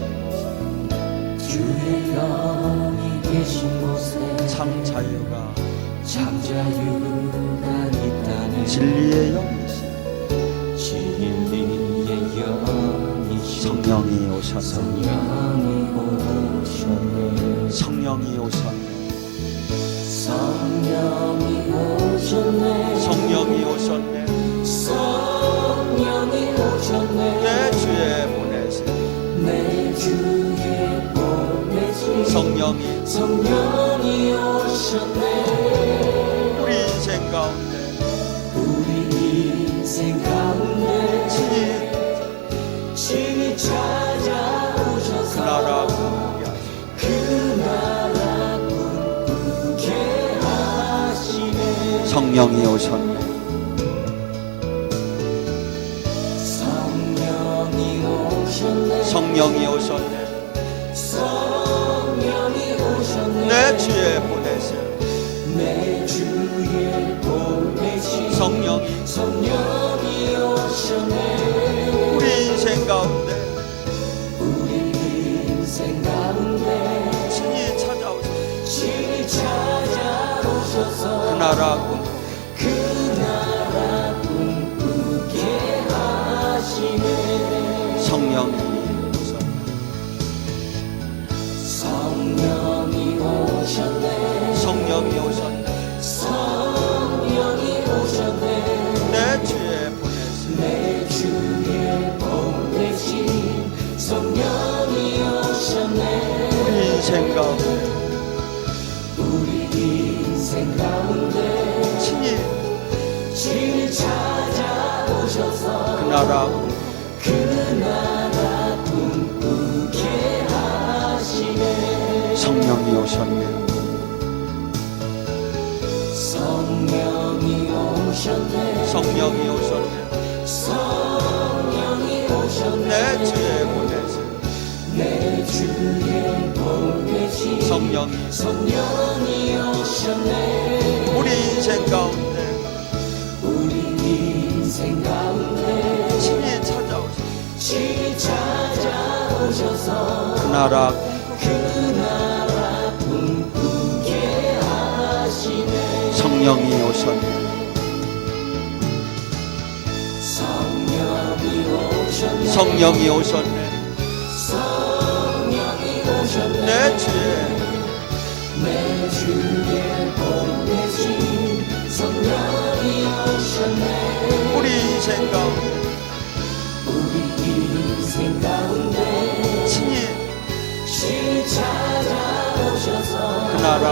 주의 영이 계신 곳에 참 자유가 참 자유가 있다네. 진리의 영이신 진리의 영이신 성령이 오셨네. 성령이 오셨네. 성령이 오셨네. 성령이 오셨네. 성령이 오셨네. 성령이 오셨네. 내 주에 보내신 내 주에 보내신 성령이 오셨네. 우리 인생 가운데 우리 인생 가운데 친히 찾아오셔서 그 나라 꿈꾸게 하시네. 그 나라 꿈꾸게 하시네. 성령이 오셨네. 성령이 오셨네. 성령이 오셨네. 성령이 오셨네. 내 주에 보내신 내 주에 보내신 성령이 오셨네. 우리 인생 가운데 우리 인생 가운데 친히 찾아오셔서 친히 찾아오셔서 그 나라 꿈꾸게 그 나라 꿈꾸게 하시네. 성령이 성령이 오셨네. 성령이 오셨네. 성령이 오셨네. 내 주에 보내신 내 주에 보내신 성령이 오셨네. 우리 인생 가운데 우리 인생 가운데 친히 친히 찾아오셔서 그 나라 그 나라 꿈꾸게 하시네. 성령이 오셨네. 성령이 오셨네. 성령이 오셨네. 성령이 오셨네. 내 주에 보내신 내 주에 보내신 성령이 성령이 오셨네. 우리 인생 가운데 우리 인생 가운데 나라 꿈꾸게 하시네. 성령이 오셨네. 성령이 오셨네. 내 주에 내 주에 복 대신 성령이 오셨네. 우리 인생 가운데 우리 인생 가운데 친히 찾아오셔서 그 나라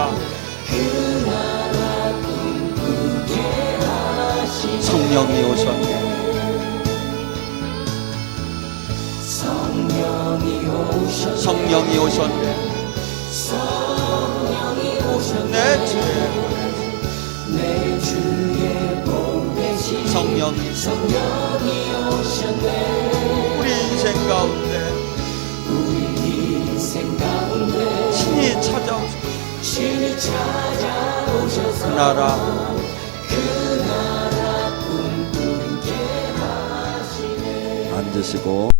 꿈꾸게 하시네. 성령이 오셨네. 성령이 오셨네. 성령이 오셨네. 내 주에 내 주에 복 대신 성령이 성령이 오셨네. 우리 인생 가운데 우리 인생 가운데 친히 찾아오셨네. 친히 찾아오셔서 그 나라 그 나라 꿈꾸게 하시네. 앉으시고